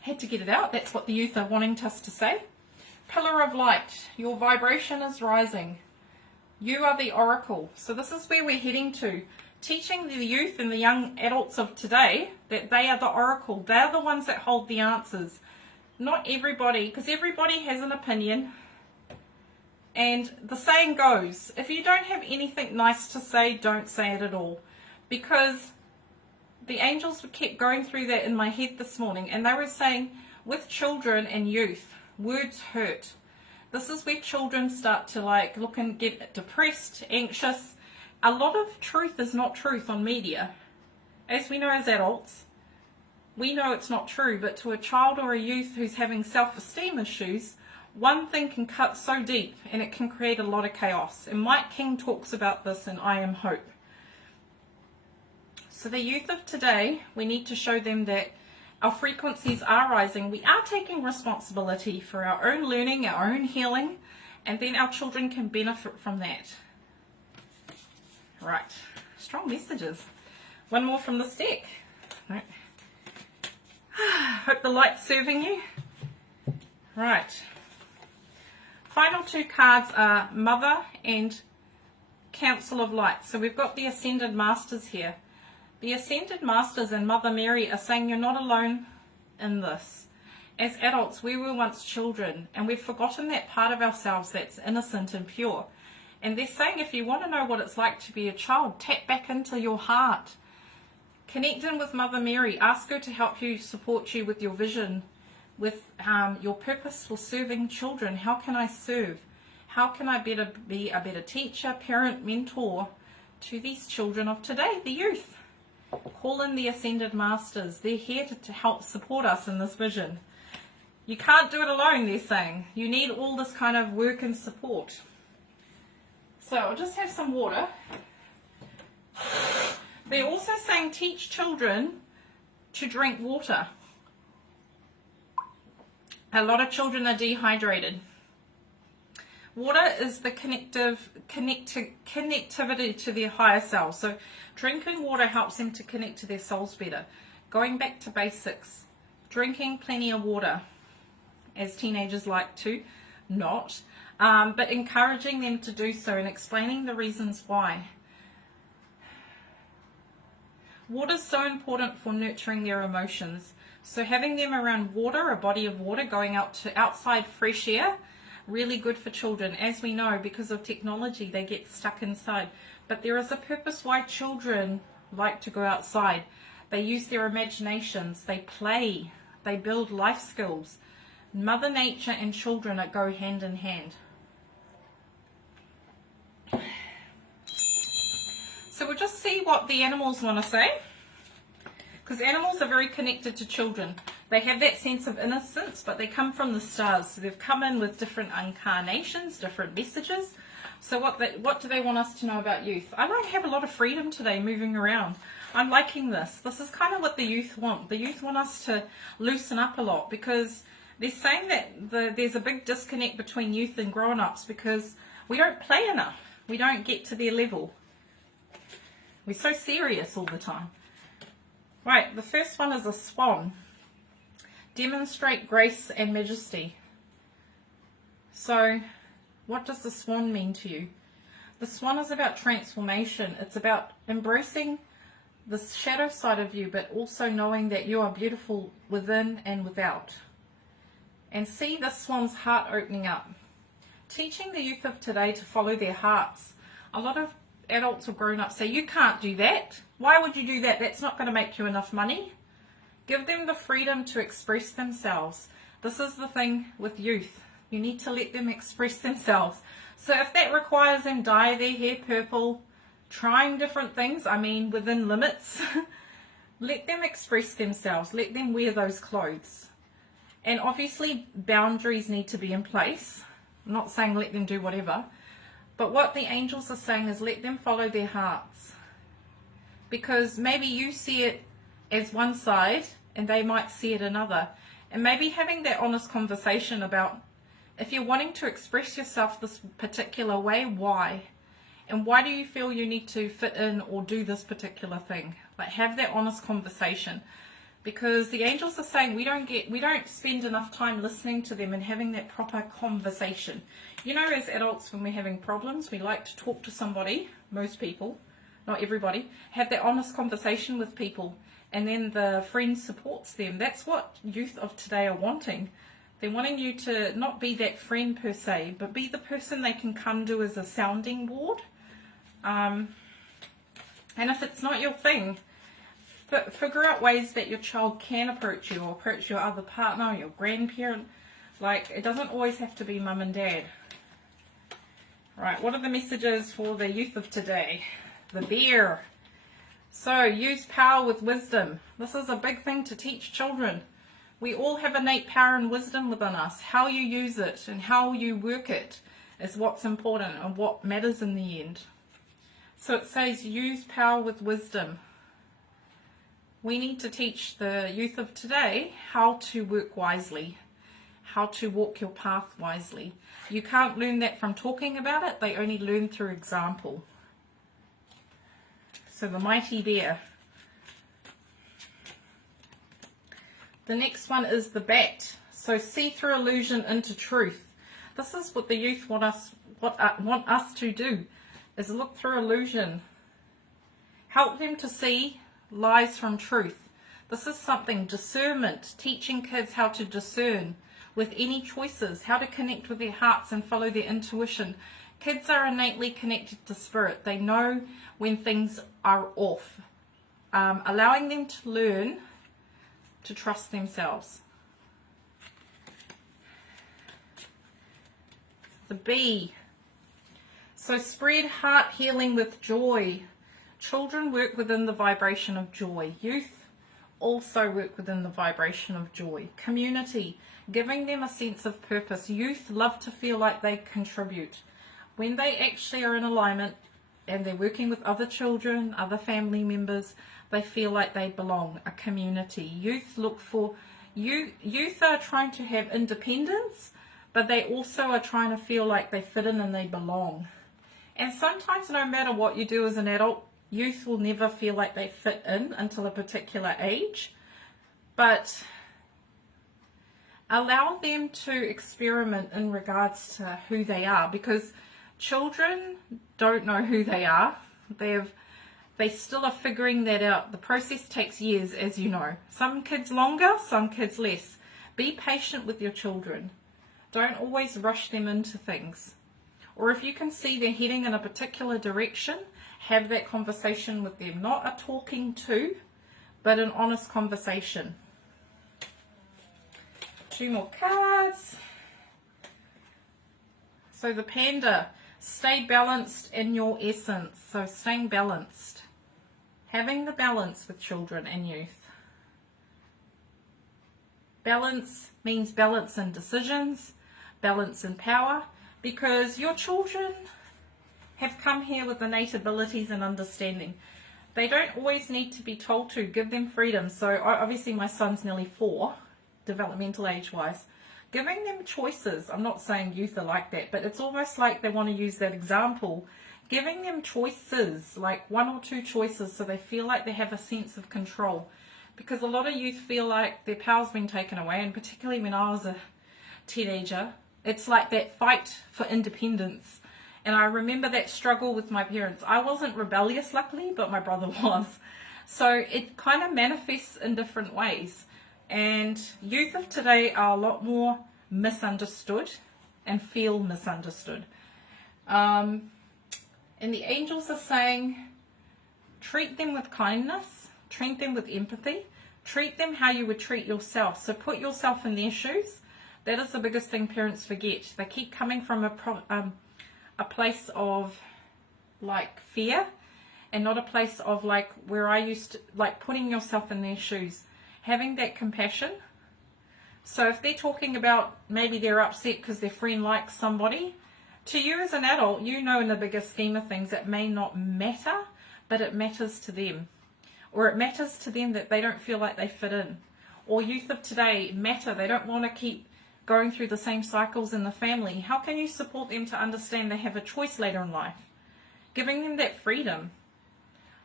Had to get it out. That's what the youth are wanting us to say. Pillar of light. Your vibration is rising. You are the oracle. So this is where we're heading to. Teaching the youth and the young adults of today that they are the oracle. They're the ones that hold the answers. Not everybody, because everybody has an opinion. And the saying goes, if you don't have anything nice to say, don't say it at all. Because the angels kept going through that in my head this morning. And they were saying, with children and youth, words hurt. This is where children start to look and get depressed, anxious. A lot of truth is not truth on media. As we know as adults, we know it's not true, but to a child or a youth who's having self-esteem issues, one thing can cut so deep and it can create a lot of chaos. And Mike King talks about this in I Am Hope. So the youth of today, we need to show them that our frequencies are rising. We are taking responsibility for our own learning, our own healing, and then our children can benefit from that. Right, strong messages. One more from this deck. Right. Hope the light's serving you. Right. Final two cards are Mother and Council of Light. So we've got the Ascended Masters here. The Ascended Masters and Mother Mary are saying you're not alone in this. As adults, we were once children, and we've forgotten that part of ourselves that's innocent and pure. And they're saying if you want to know what it's like to be a child, tap back into your heart. Connect in with Mother Mary. Ask her to help you, support you with your vision, with your purpose for serving children. How can I serve? How can I be a better teacher, parent, mentor to these children of today, the youth? Call in the Ascended Masters. They're here to help support us in this vision. You can't do it alone, they're saying. You need all this kind of work and support. So I'll just have some water. They're also saying teach children to drink water. A lot of children are dehydrated. Water is the connectivity to their higher selves. So drinking water helps them to connect to their souls better. Going back to basics, drinking plenty of water, as teenagers like to not, but encouraging them to do so and explaining the reasons why. Water is so important for nurturing their emotions. So having them around water, a body of water, going out to outside fresh air, really good for children. As we know, because of technology, they get stuck inside. But there is a purpose why children like to go outside. They use their imaginations, they play, they build life skills. Mother Nature and children go hand in hand. So we'll just see what the animals want to say, because animals are very connected to children. They have that sense of innocence, but they come from the stars. So they've come in with different incarnations, different messages. So what do they want us to know about youth? I might have a lot of freedom today moving around. I'm liking this. This is kind of what the youth want. The youth want us to loosen up a lot, because they're saying that there's a big disconnect between youth and grown-ups because we don't play enough. We don't get to their level. We're so serious all the time. Right, the first one is a swan. Demonstrate grace and majesty. So, what does the swan mean to you? The swan is about transformation. It's about embracing the shadow side of you, but also knowing that you are beautiful within and without. And see the swan's heart opening up. Teaching the youth of today to follow their hearts. A lot of adults or grown-ups say, you can't do that. Why would you do that? That's not going to make you enough money. Give them the freedom to express themselves. This is the thing with youth. You need to let them express themselves. So if that requires them dye their hair purple, trying different things, I mean within limits, let them express themselves. Let them wear those clothes. And obviously boundaries need to be in place. I'm not saying let them do whatever. But what the angels are saying is let them follow their hearts. Because maybe you see it as one side and they might see it another. And maybe having that honest conversation about, if you're wanting to express yourself this particular way, why? And why do you feel you need to fit in or do this particular thing? Like, have that honest conversation. Because the angels are saying we don't spend enough time listening to them and having that proper conversation. You know, as adults, when we're having problems, we like to talk to somebody, most people, not everybody, have that honest conversation with people, and then the friend supports them. That's what youth of today are wanting. They're wanting you to not be that friend per se, but be the person they can come to as a sounding board. And if it's not your thing, figure out ways that your child can approach you, or approach your other partner or your grandparent. Like, it doesn't always have to be mum and dad. Right, what are the messages for the youth of today? The bear. So, use power with wisdom. This is a big thing to teach children. We all have innate power and wisdom within us. How you use it and how you work it is what's important and what matters in the end. So it says use power with wisdom. We need to teach the youth of today how to work wisely, how to walk your path wisely. You can't learn that from talking about it. They only learn through example. So the mighty bear. The next one is the bat. So see through illusion into truth. This is what the youth want us to do, is look through illusion. Help them to see lies from truth. This is something, discernment, teaching kids how to discern with any choices, how to connect with their hearts and follow their intuition. Kids are innately connected to spirit. They know when things are off. Allowing them to learn to trust themselves. The bee. So spread heart healing with joy. Children work within the vibration of joy. Youth also work within the vibration of joy. Community, giving them a sense of purpose. Youth love to feel like they contribute. When they actually are in alignment and they're working with other children, other family members, they feel like they belong, a community. Youth look for, youth are trying to have independence, but they also are trying to feel like they fit in and they belong. And sometimes no matter what you do as an adult, youth will never feel like they fit in until a particular age. But allow them to experiment in regards to who they are, because children don't know who they are. They still are figuring that out. The process takes years, as you know. Some kids longer, some kids less. Be patient with your children. Don't always rush them into things. Or if you can see they're heading in a particular direction, have that conversation with them. Not a talking to, but an honest conversation. 2 more cards. So the Panda, stay balanced in your essence. So staying balanced. Having the balance with children and youth. Balance means balance in decisions, balance in power, because your children have come here with innate abilities and understanding. They don't always need to be told to. Give them freedom. So obviously my son's nearly 4, developmental age-wise. Giving them choices. I'm not saying youth are like that, but it's almost like they want to use that example. Giving them choices, like 1 or 2 choices, so they feel like they have a sense of control. Because a lot of youth feel like their power's been taken away, and particularly when I was a teenager, it's like that fight for independence. And I remember that struggle with my parents. I wasn't rebellious, luckily, but my brother was. So it kind of manifests in different ways. And youth of today are a lot more misunderstood and feel misunderstood. And the angels are saying, treat them with kindness, treat them with empathy, treat them how you would treat yourself. So put yourself in their shoes. That is the biggest thing parents forget. They keep coming from a place of like fear, and not a place of like where I used to, like putting yourself in their shoes, having that compassion. So if they're talking about maybe they're upset because their friend likes somebody, to you as an adult, you know in the bigger scheme of things it may not matter, but it matters to them. Or it matters to them that they don't feel like they fit in. Or youth of today matter. They don't want to keep going through the same cycles in the family. How can you support them to understand they have a choice later in life? Giving them that freedom.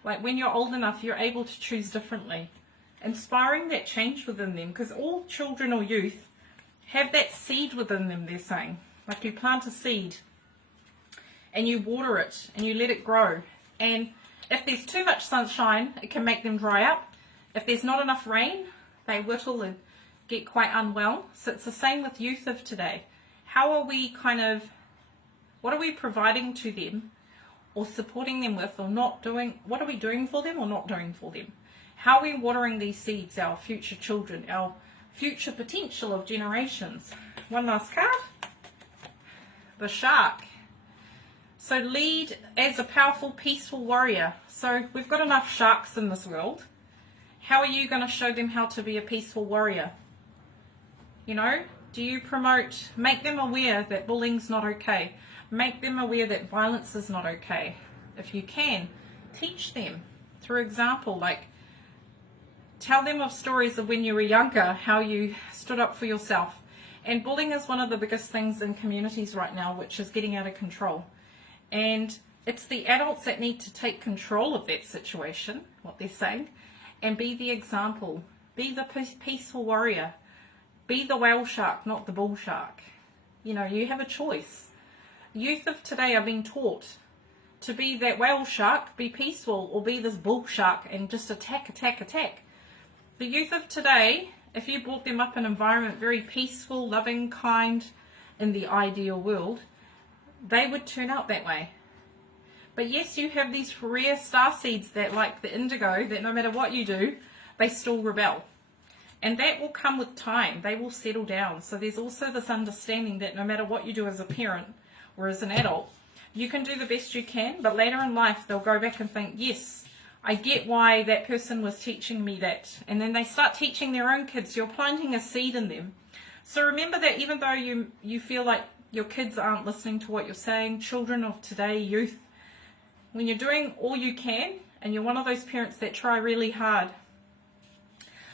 Like when you're old enough, you're able to choose differently. Inspiring that change within them, because all children or youth have that seed within them, they're saying. Like you plant a seed and you water it and you let it grow. And if there's too much sunshine, it can make them dry up. If there's not enough rain, they whittle and get quite unwell. So it's the same with youth of today. How are we what are we providing to them or supporting them with, or not doing? What are we doing for them or not doing for them? How are we watering these seeds, our future children, our future potential of generations? One last card. The Shark. So lead as a powerful, peaceful warrior. So we've got enough sharks in this world. How are you going to show them how to be a peaceful warrior? You know, do you promote, make them aware that bullying's not okay. Make them aware that violence is not okay. If you can, teach them through example, like tell them of stories of when you were younger, how you stood up for yourself. And bullying is one of the biggest things in communities right now, which is getting out of control. And it's the adults that need to take control of that situation, what they're saying, and be the example. Be the peaceful warrior. Be the whale shark, not the bull shark. You know, you have a choice. Youth of today are being taught to be that whale shark, be peaceful, or be this bull shark and just attack, attack, attack. The youth of today, if you brought them up in an environment very peaceful, loving, kind, in the ideal world, they would turn out that way. But yes, you have these rare star seeds that, like the indigo, that no matter what you do, they still rebel. And that will come with time. They will settle down. So there's also this understanding that no matter what you do as a parent or as an adult, you can do the best you can, but later in life they'll go back and think, yes, I get why that person was teaching me that. And then they start teaching their own kids. You're planting a seed in them. So remember that even though you feel like your kids aren't listening to what you're saying, children of today, youth, when you're doing all you can and you're one of those parents that try really hard,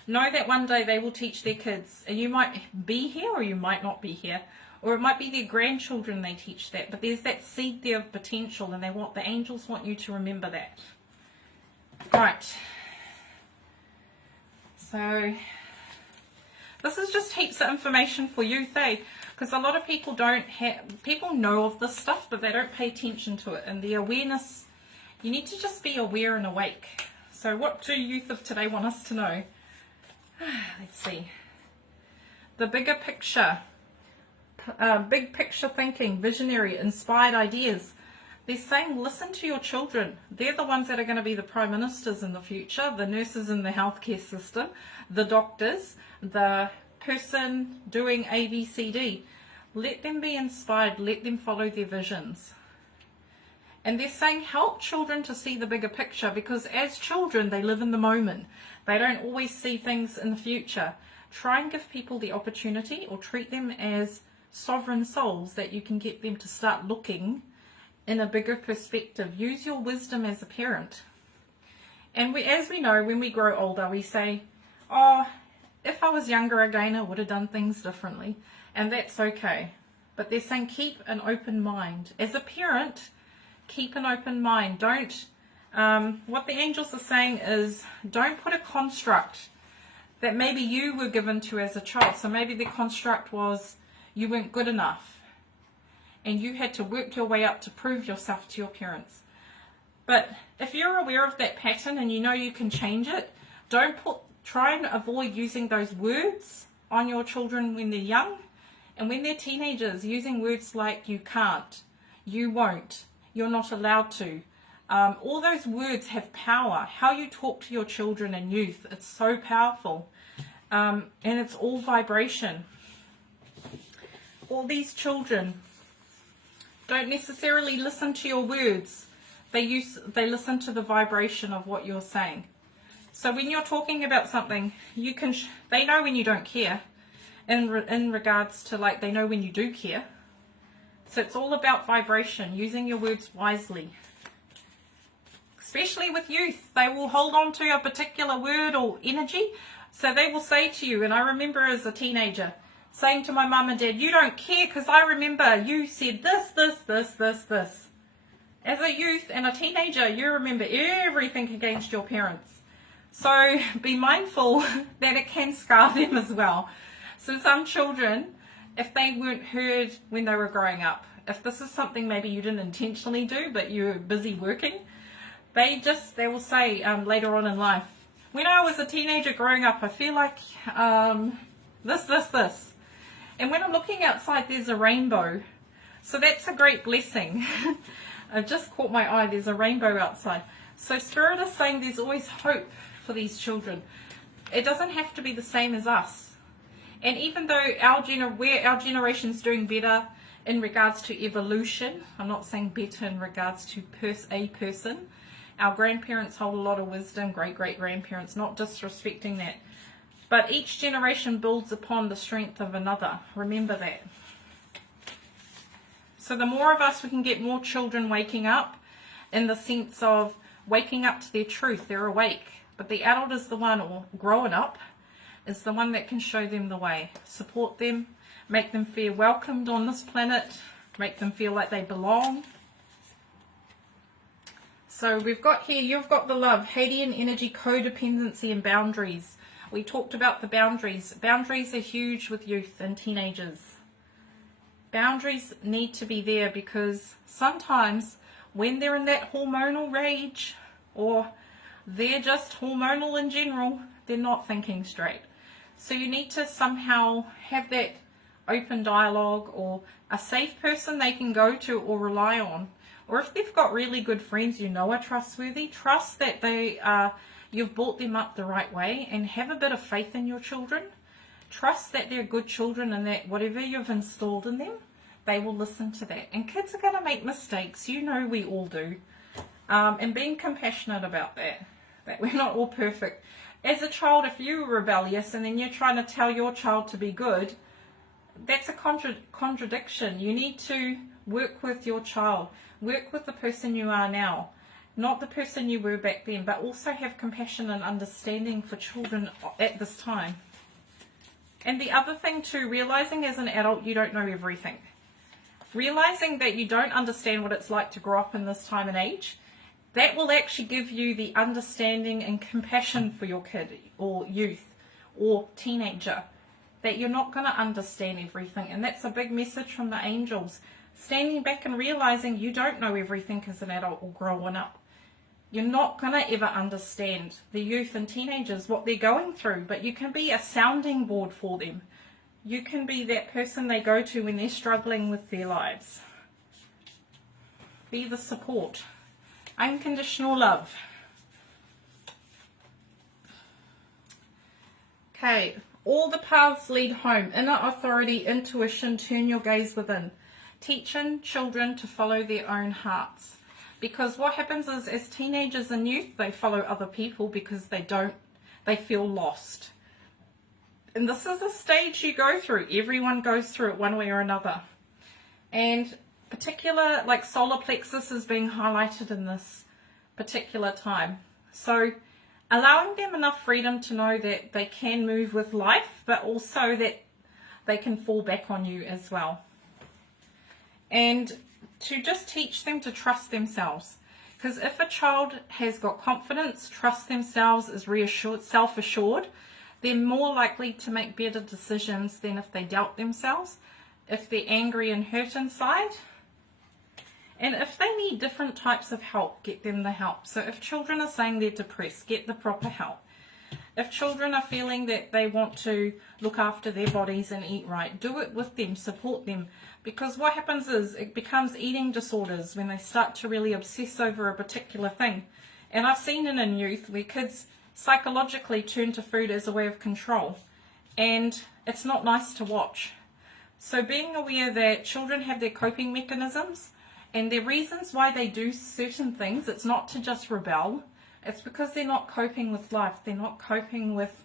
know that one day they will teach their kids, and you might be here or you might not be here, Or it might be their grandchildren they teach that, but there's that seed there of potential, and the angels want you to remember that. Right. So this is just heaps of information for youth, eh? Because a lot of people people know of this stuff, but they don't pay attention to it. And the awareness, you need to just be aware and awake. So what do youth of today want us to know? Let's see. The bigger picture. Big picture thinking, visionary, inspired ideas. They're saying listen to your children. They're the ones that are going to be the prime ministers in the future, the nurses in the healthcare system, the doctors, the person doing ABCD. Let them be inspired. Let them follow their visions. And they're saying help children to see the bigger picture, because as children they live in the moment. They don't always see things in the future. Try and give people the opportunity, or treat them as sovereign souls, that you can get them to start looking in a bigger perspective. Use your wisdom as a parent. And as we know, when we grow older, we say, oh, if I was younger again, I would have done things differently. And that's okay. But they're saying keep an open mind. As a parent, keep an open mind. Don't, what the angels are saying is, don't put a construct that maybe you were given to as a child. So maybe the construct was, you weren't good enough, and you had to work your way up to prove yourself to your parents. But if you're aware of that pattern and you know you can change it, try and avoid using those words on your children when they're young, and when they're teenagers, using words like you can't, you won't, you're not allowed to. All those words have power. How you talk to your children and youth, it's so powerful, and it's all vibration. All these children don't necessarily listen to your words. They listen to the vibration of what you're saying. So when you're talking about something, they know when you don't care. In regards to, like, they know when you do care. So it's all about vibration, using your words wisely. Especially with youth, they will hold on to a particular word or energy. So they will say to you, and I remember as a teenager, saying to my mum and dad, you don't care because I remember you said this, this, this, this, this. As a youth and a teenager, you remember everything against your parents. So be mindful that it can scar them as well. So some children, if they weren't heard when they were growing up, if this is something maybe you didn't intentionally do, but you were busy working, they will say later on in life, when I was a teenager growing up, I feel like this, this, this. And when I'm looking outside, there's a rainbow. So that's a great blessing. I just caught my eye. There's a rainbow outside. So Spirit is saying there's always hope for these children. It doesn't have to be the same as us. And even though our generation's doing better in regards to evolution, I'm not saying better in regards to a person. Our grandparents hold a lot of wisdom, great-great-grandparents, not disrespecting that. But each generation builds upon the strength of another. Remember that. So the more of us we can get more children waking up, in the sense of waking up to their truth, they're awake. But the adult is the one, or growing up, is the one that can show them the way. Support them, make them feel welcomed on this planet, make them feel like they belong. So we've got here, you've got the love, Hadean energy, codependency and boundaries. We talked about the boundaries. Boundaries are huge with youth and teenagers. Boundaries need to be there because sometimes when they're in that hormonal rage, or they're just hormonal in general, they're not thinking straight. So you need to somehow have that open dialogue, or a safe person they can go to or rely on. Or if they've got really good friends you know are trustworthy, trust that you've brought them up the right way, and have a bit of faith in your children. Trust that they're good children, and that whatever you've installed in them, they will listen to that. And kids are going to make mistakes. You know we all do. And being compassionate about that we're not all perfect. As a child, if you're rebellious and then you're trying to tell your child to be good, that's a contradiction. You need to work with your child. Work with the person you are now. Not the person you were back then, but also have compassion and understanding for children at this time. And the other thing too, realizing as an adult you don't know everything. Realizing that you don't understand what it's like to grow up in this time and age, that will actually give you the understanding and compassion for your kid or youth or teenager, that you're not going to understand everything. And that's a big message from the angels. Standing back and realizing you don't know everything as an adult or growing up. You're not going to ever understand the youth and teenagers, what they're going through, but you can be a sounding board for them. You can be that person they go to when they're struggling with their lives. Be the support. Unconditional love. Okay, all the paths lead home. Inner authority, intuition, turn your gaze within. Teaching children to follow their own hearts. Because what happens is, as teenagers and youth, they follow other people because they feel lost. And this is a stage you go through. Everyone goes through it one way or another. And particular, like solar plexus is being highlighted in this particular time. So allowing them enough freedom to know that they can move with life, but also that they can fall back on you as well. And to just teach them to trust themselves. Because if a child has got confidence, trust themselves, is reassured, self-assured, they're more likely to make better decisions than if they doubt themselves, if they're angry and hurt inside. And if they need different types of help, get them the help. So if children are saying they're depressed, get the proper help. If children are feeling that they want to look after their bodies and eat right, do it with them, support them. Because what happens is it becomes eating disorders when they start to really obsess over a particular thing. And I've seen it in youth where kids psychologically turn to food as a way of control. And it's not nice to watch. So being aware that children have their coping mechanisms and their reasons why they do certain things, it's not to just rebel. It's because they're not coping with life. They're not coping with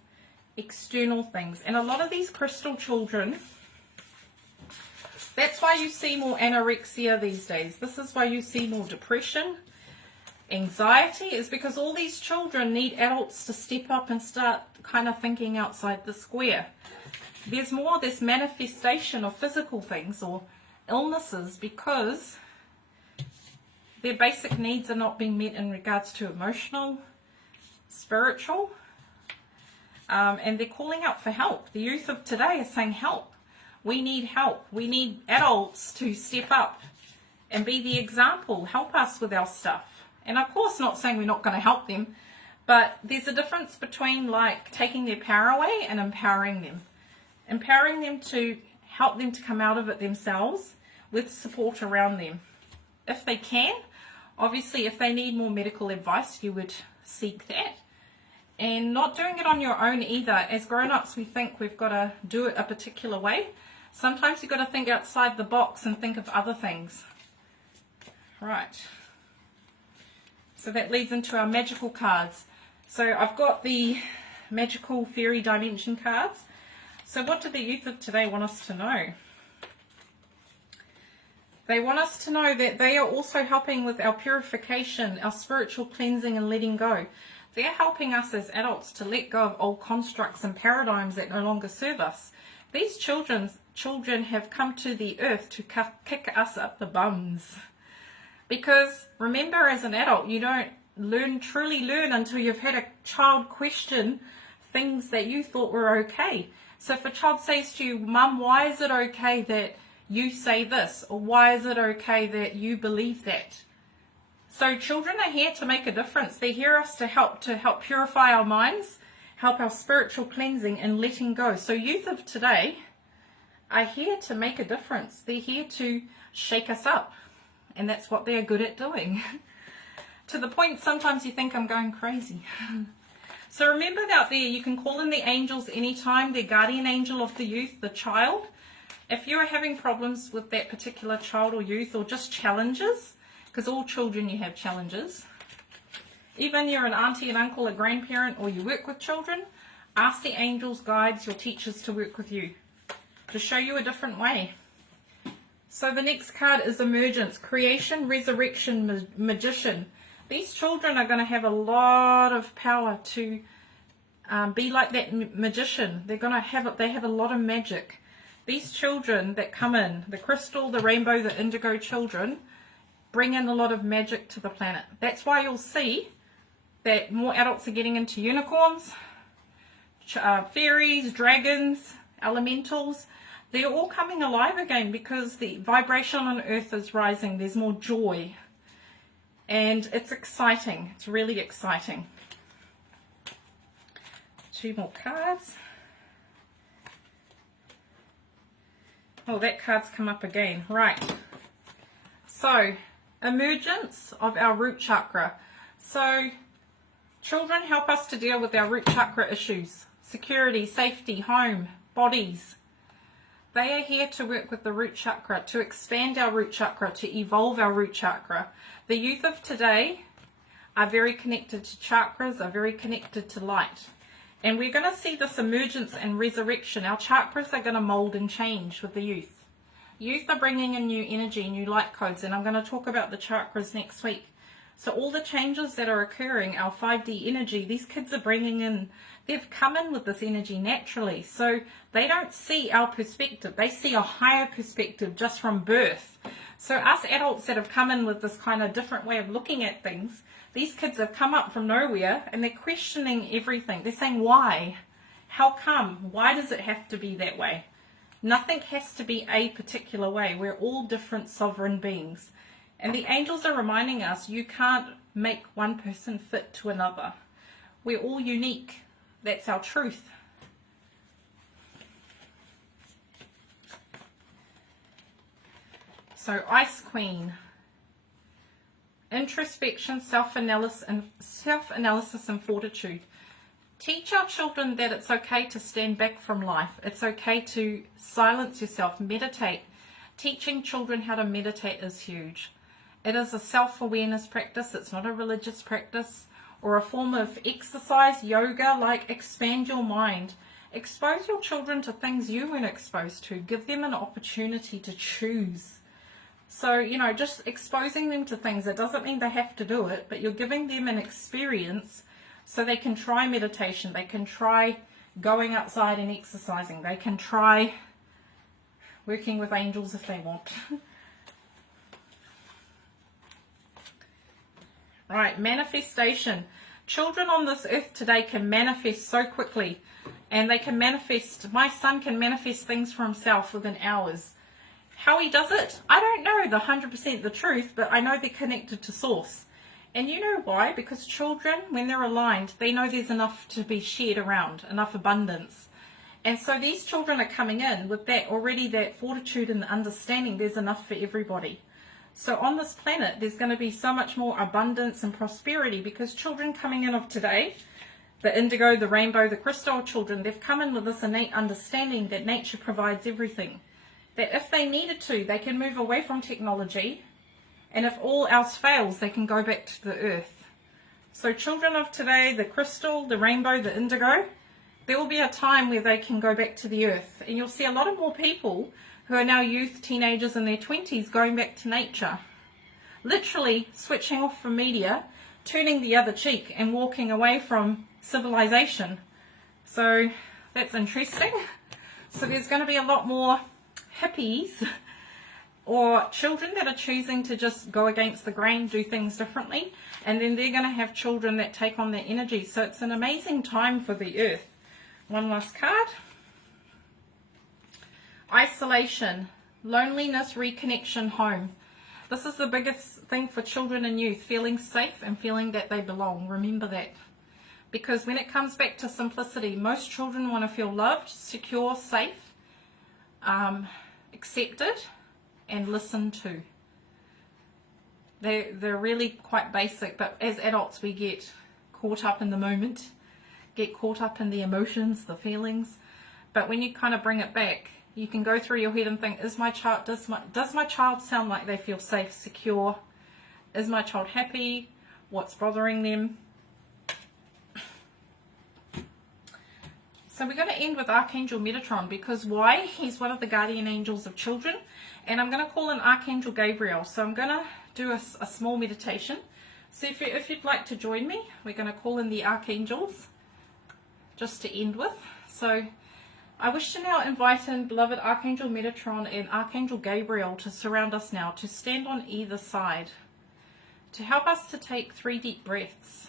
external things. And a lot of these crystal children, that's why you see more anorexia these days. This is why you see more depression, anxiety, is because all these children need adults to step up and start kind of thinking outside the square. There's more this manifestation of physical things or illnesses because their basic needs are not being met in regards to emotional, spiritual, and they're calling out for help. The youth of today is saying help. We need help. We need adults to step up and be the example, help us with our stuff. And of course not saying we're not going to help them, but there's a difference between like taking their power away and empowering them. Empowering them to help them to come out of it themselves with support around them. If they can, obviously if they need more medical advice, you would seek that. And not doing it on your own either. As grown-ups, we think we've got to do it a particular way. Sometimes you've got to think outside the box and think of other things. Right. So that leads into our magical cards. So I've got the magical fairy dimension cards. So what do the youth of today want us to know? They want us to know that they are also helping with our purification, our spiritual cleansing and letting go. They're helping us as adults to let go of old constructs and paradigms that no longer serve us. These children have come to the earth to kick us up the bums. Because remember, as an adult, you don't truly learn until you've had a child question things that you thought were okay. So if a child says to you, Mum, why is it okay that you say this? Or why is it okay that you believe that? So children are here to make a difference. They're here to help purify our minds, help our spiritual cleansing and letting go. So youth of today are here to make a difference. They're here to shake us up. And that's what they're good at doing. To the point sometimes you think I'm going crazy. So remember out there, you can call in the angels anytime, their guardian angel of the youth, the child. If you are having problems with that particular child or youth or just challenges, because all children you have challenges, even you're an auntie, an uncle, a grandparent, or you work with children, ask the angels, guides, your teachers to work with you, to show you a different way. So the next card is emergence, creation, resurrection, magician. These children are going to have a lot of power to Be like that magician. They have a lot of magic. These children that come in, the crystal, the rainbow, the indigo children, bring in a lot of magic to the planet. That's why you'll see that more adults are getting into unicorns, fairies, dragons, elementals. They're all coming alive again because the vibration on Earth is rising. There's more joy. And it's exciting. It's really exciting. 2 more cards. Oh, that card's come up again. Right. So, emergence of our root chakra. So, children help us to deal with our root chakra issues. Security, safety, home, bodies. They are here to work with the root chakra, to expand our root chakra, to evolve our root chakra. The youth of today are very connected to chakras, are very connected to light. And we're going to see this emergence and resurrection. Our chakras are going to mold and change with the youth. Youth are bringing in new energy, new light codes, and I'm going to talk about the chakras next week. So all the changes that are occurring, our 5D energy, these kids are bringing in, they've come in with this energy naturally. So they don't see our perspective. They see a higher perspective just from birth. So us adults that have come in with this kind of different way of looking at things, these kids have come up from nowhere and they're questioning everything. They're saying, why? How come? Why does it have to be that way? Nothing has to be a particular way. We're all different sovereign beings. And the angels are reminding us you can't make one person fit to another. We're all unique. That's our truth. So, Ice Queen. Introspection, self-analysis and fortitude. Teach our children that it's okay to stand back from life. It's okay to silence yourself, meditate. Teaching children how to meditate is huge. It is a self-awareness practice. It's not a religious practice or a form of exercise, yoga, like expand your mind. Expose your children to things you weren't exposed to. Give them an opportunity to choose. So, just exposing them to things, it doesn't mean they have to do it, but you're giving them an experience so they can try meditation. They can try going outside and exercising. They can try working with angels if they want. Right, manifestation. Children on this earth today can manifest so quickly, and they can manifest, my son can manifest things for himself within hours. How he does it, I don't know the 100% the truth, but I know they're connected to source. And you know why? Because children, when they're aligned, they know there's enough to be shared around, enough abundance. And so these children are coming in with that already, that fortitude and the understanding there's enough for everybody. So on this planet, there's going to be so much more abundance and prosperity because children coming in of today, the indigo, the rainbow, the crystal children, they've come in with this innate understanding that nature provides everything. That if they needed to, they can move away from technology, and if all else fails, they can go back to the earth. So children of today, the crystal, the rainbow, the indigo, there will be a time where they can go back to the earth. And you'll see a lot of more people who are now youth, teenagers in their 20s going back to nature. Literally switching off from media, turning the other cheek and walking away from civilization. So that's interesting. So there's going to be a lot more hippies or children that are choosing to just go against the grain, do things differently, and then they're going to have children that take on their energy. So it's an amazing time for the earth. One last card. Isolation, loneliness, reconnection, home. This is the biggest thing for children and youth, feeling safe and feeling that they belong. Remember that. Because when it comes back to simplicity, most children want to feel loved, secure, safe, accepted, and listened to. They're really quite basic, but as adults we get caught up in the moment, get caught up in the emotions, the feelings. But when you kind of bring it back, you can go through your head and think, does my child sound like they feel safe, secure? Is my child happy? What's bothering them? So we're going to end with Archangel Metatron, because why? He's one of the guardian angels of children, and I'm going to call in Archangel Gabriel. So I'm going to do a small meditation. So if you'd like to join me, we're going to call in the archangels just to end with. So I wish to now invite in beloved Archangel Metatron and Archangel Gabriel to surround us now, to stand on either side, to help us to take 3 deep breaths.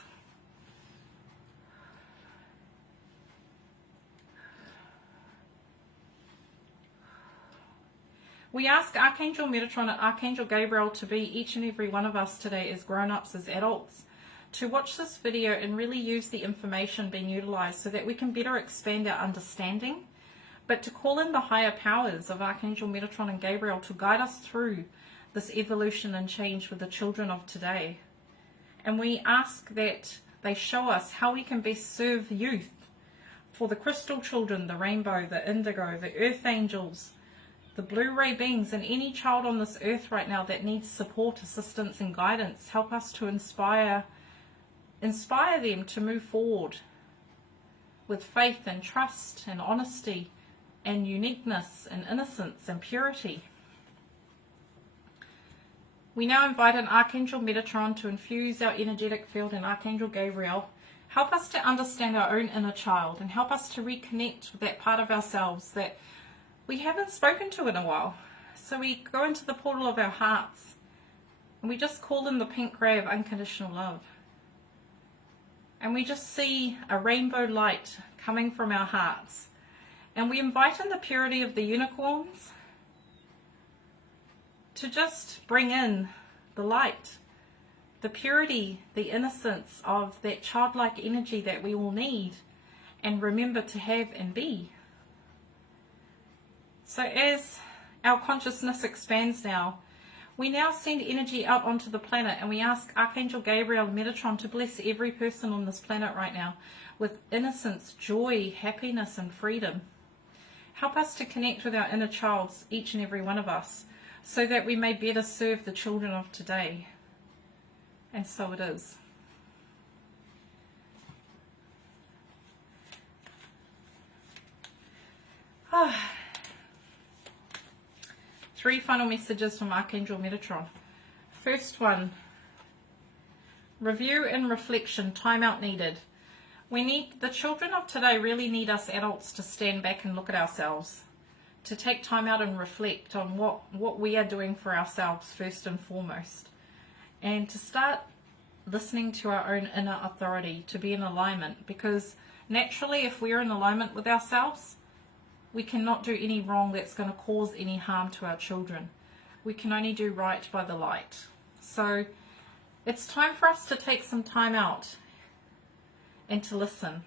We ask Archangel Metatron and Archangel Gabriel to be each and every one of us today as grown-ups, as adults, to watch this video and really use the information being utilized so that we can better expand our understanding, but to call in the higher powers of Archangel Metatron and Gabriel to guide us through this evolution and change with the children of today. And we ask that they show us how we can best serve youth, for the crystal children, the rainbow, the indigo, the earth angels, the blue ray beings, and any child on this earth right now that needs support, assistance and guidance. Help us to inspire them to move forward with faith and trust and honesty and uniqueness and innocence and purity. We now invite an Archangel Metatron to infuse our energetic field, and Archangel Gabriel help us to understand our own inner child and help us to reconnect with that part of ourselves that we haven't spoken to in a while. So we go into the portal of our hearts and we just call in the pink ray of unconditional love. And we just see a rainbow light coming from our hearts. And we invite in the purity of the unicorns to just bring in the light, the purity, the innocence of that childlike energy that we all need and remember to have and be. So as our consciousness expands now, we now send energy out onto the planet, and we ask Archangel Gabriel and Metatron to bless every person on this planet right now with innocence, joy, happiness and freedom. Help us to connect with our inner child, each and every one of us, so that we may better serve the children of today. And so it is. Ah. 3 final messages from Archangel Metatron. First one, review and reflection, time out needed. The children of today really need us adults to stand back and look at ourselves, to take time out and reflect on what we are doing for ourselves first and foremost, and to start listening to our own inner authority, to be in alignment, because naturally if we're in alignment with ourselves, we cannot do any wrong that's going to cause any harm to our children. We can only do right by the light. So it's time for us to take some time out and to listen.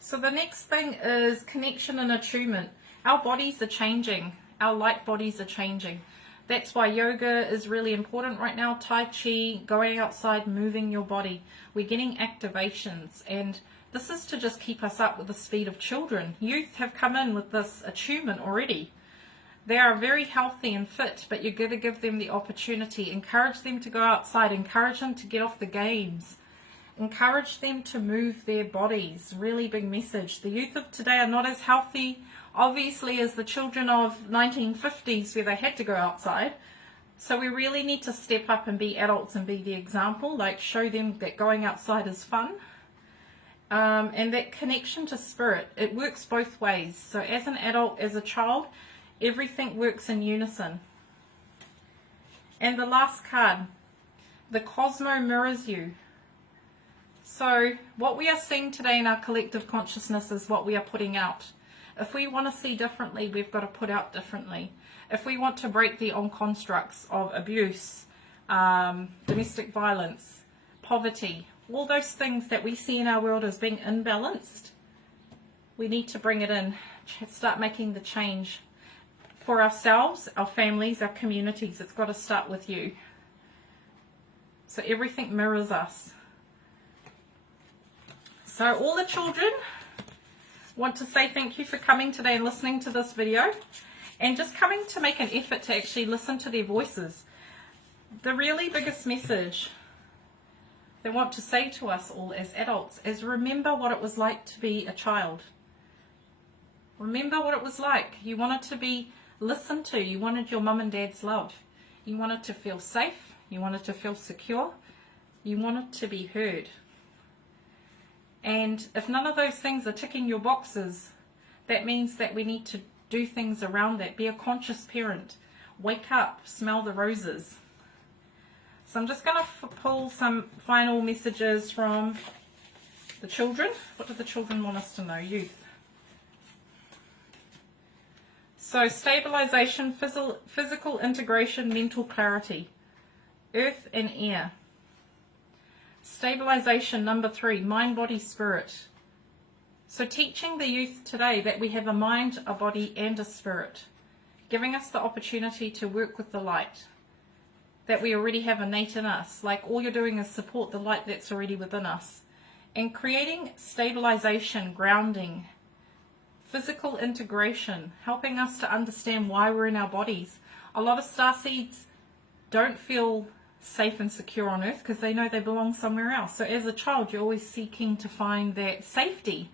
So the next thing is connection and attunement. Our bodies are changing. Our light bodies are changing. That's why yoga is really important right now. Tai Chi, going outside, moving your body. We're getting activations, and this is to just keep us up with the speed of children. Youth have come in with this attunement already. They are very healthy and fit, but you're going to give them the opportunity. Encourage them to go outside. Encourage them to get off the games. Encourage them to move their bodies. Really big message. The youth of today are not as healthy, obviously, as the children of 1950s where they had to go outside. So we really need to step up and be adults and be the example. Like, show them that going outside is fun. And that connection to spirit, it works both ways. So as an adult, as a child, everything works in unison. And the last card, the Cosmo mirrors you. So what we are seeing today in our collective consciousness is what we are putting out. If we want to see differently, we've got to put out differently. If we want to break the old constructs of abuse, domestic violence, poverty, all those things that we see in our world as being imbalanced, we need to bring it in, start making the change for ourselves, our families, our communities. It's got to start with you. So everything mirrors us. So all the children want to say thank you for coming today and listening to this video, and just coming to make an effort to actually listen to their voices. The really biggest message they want to say to us all as adults is remember what it was like to be a child. Remember what it was like. You wanted to be listened to. You wanted your mum and dad's love. You wanted to feel safe. You wanted to feel secure. You want it to be heard. And if none of those things are ticking your boxes, that means that we need to do things around that. Be a conscious parent. Wake up, smell the roses. So I'm just going to pull some final messages from the children. What do the children want us to know? Youth. So stabilization, physical integration, mental clarity. Earth and air. Stabilization, number 3, mind, body, spirit. So teaching the youth today that we have a mind, a body and a spirit. Giving us the opportunity to work with the light. That we already have innate in us. Like all you're doing is support the light that's already within us. And creating stabilization, grounding, physical integration, helping us to understand why we're in our bodies. A lot of starseeds don't feel safe and secure on Earth because they know they belong somewhere else. So as a child, you're always seeking to find that safety.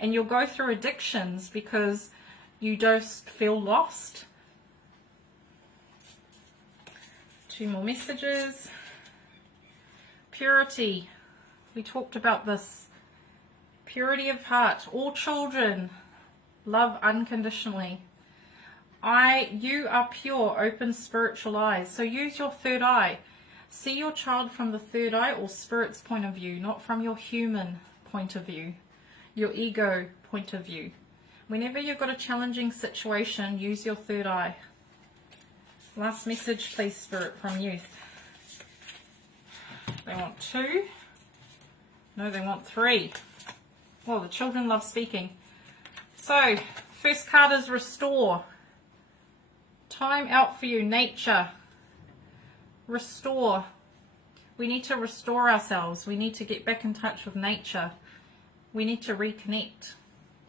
And you'll go through addictions because you just feel lost. 2 more messages. Purity. We talked about this. Purity of heart. All children love unconditionally. You are pure, open spiritual eyes. So use your third eye. See your child from the third eye or spirit's point of view, not from your human point of view, your ego point of view. Whenever you've got a challenging situation, use your third eye. Last message, please, Spirit, from youth. They want 2. No, they want 3. Well, the children love speaking. So, first card is restore. Time out for you, nature. Restore. We need to restore ourselves. We need to get back in touch with nature. We need to reconnect.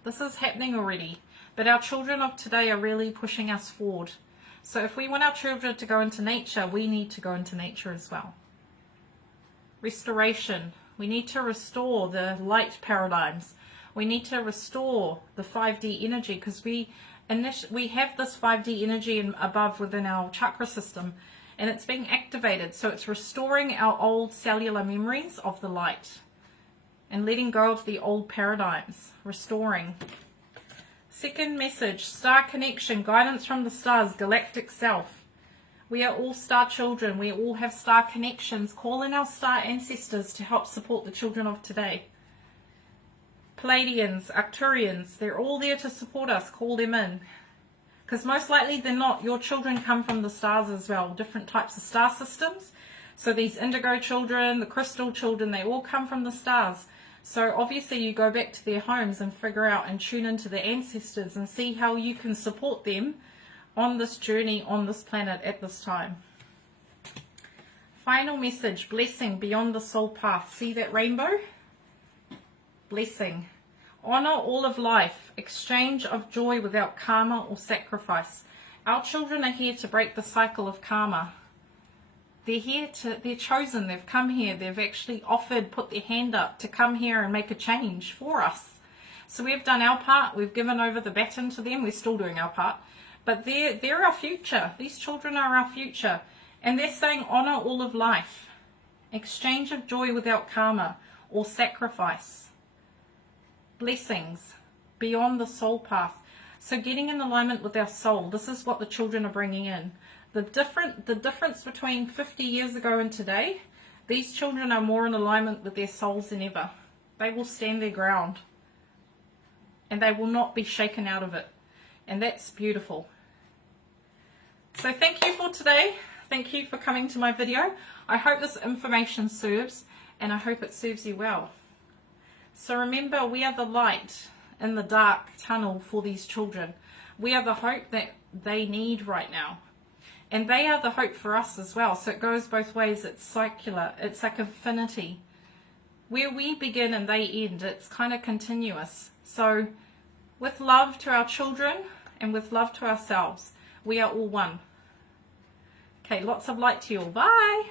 This is happening already, but our children of today are really pushing us forward. So if we want our children to go into nature, we need to go into nature as well. Restoration. We need to restore the light paradigms. We need to restore the 5D energy because we have this 5D energy above within our chakra system and it's being activated. So it's restoring our old cellular memories of the light and letting go of the old paradigms. Restoring. Second message, star connection, guidance from the stars, galactic self. We are all star children. We all have star connections. Call in our star ancestors to help support the children of today. Pleiadians, Arcturians, they're all there to support us. Call them in. Because most likely they're not. Your children come from the stars as well. Different types of star systems. So these indigo children, the crystal children, they all come from the stars. So obviously you go back to their homes and figure out and tune into their ancestors and see how you can support them on this journey on this planet at this time. Final message, blessing beyond the soul path. See that rainbow? Blessing. Honor all of life. Exchange of joy without karma or sacrifice. Our children are here to break the cycle of karma. They're chosen, they've come here, they've actually offered, put their hand up to come here and make a change for us. So we've done our part, we've given over the baton to them, we're still doing our part, but they're our future. These children are our future, and they're saying honor all of life. Exchange of joy without karma or sacrifice. Blessings beyond the soul path. So getting in alignment with our soul, this is what the children are bringing in. The difference between 50 years ago and today, these children are more in alignment with their souls than ever. They will stand their ground and they will not be shaken out of it. And that's beautiful. So thank you for today. Thank you for coming to my video. I hope this information serves and I hope it serves you well. So remember, we are the light in the dark tunnel for these children. We are the hope that they need right now. And they are the hope for us as well. So it goes both ways. It's circular. It's like infinity. Where we begin and they end, it's kind of continuous. So with love to our children and with love to ourselves, we are all one. Okay, lots of light to you all. Bye.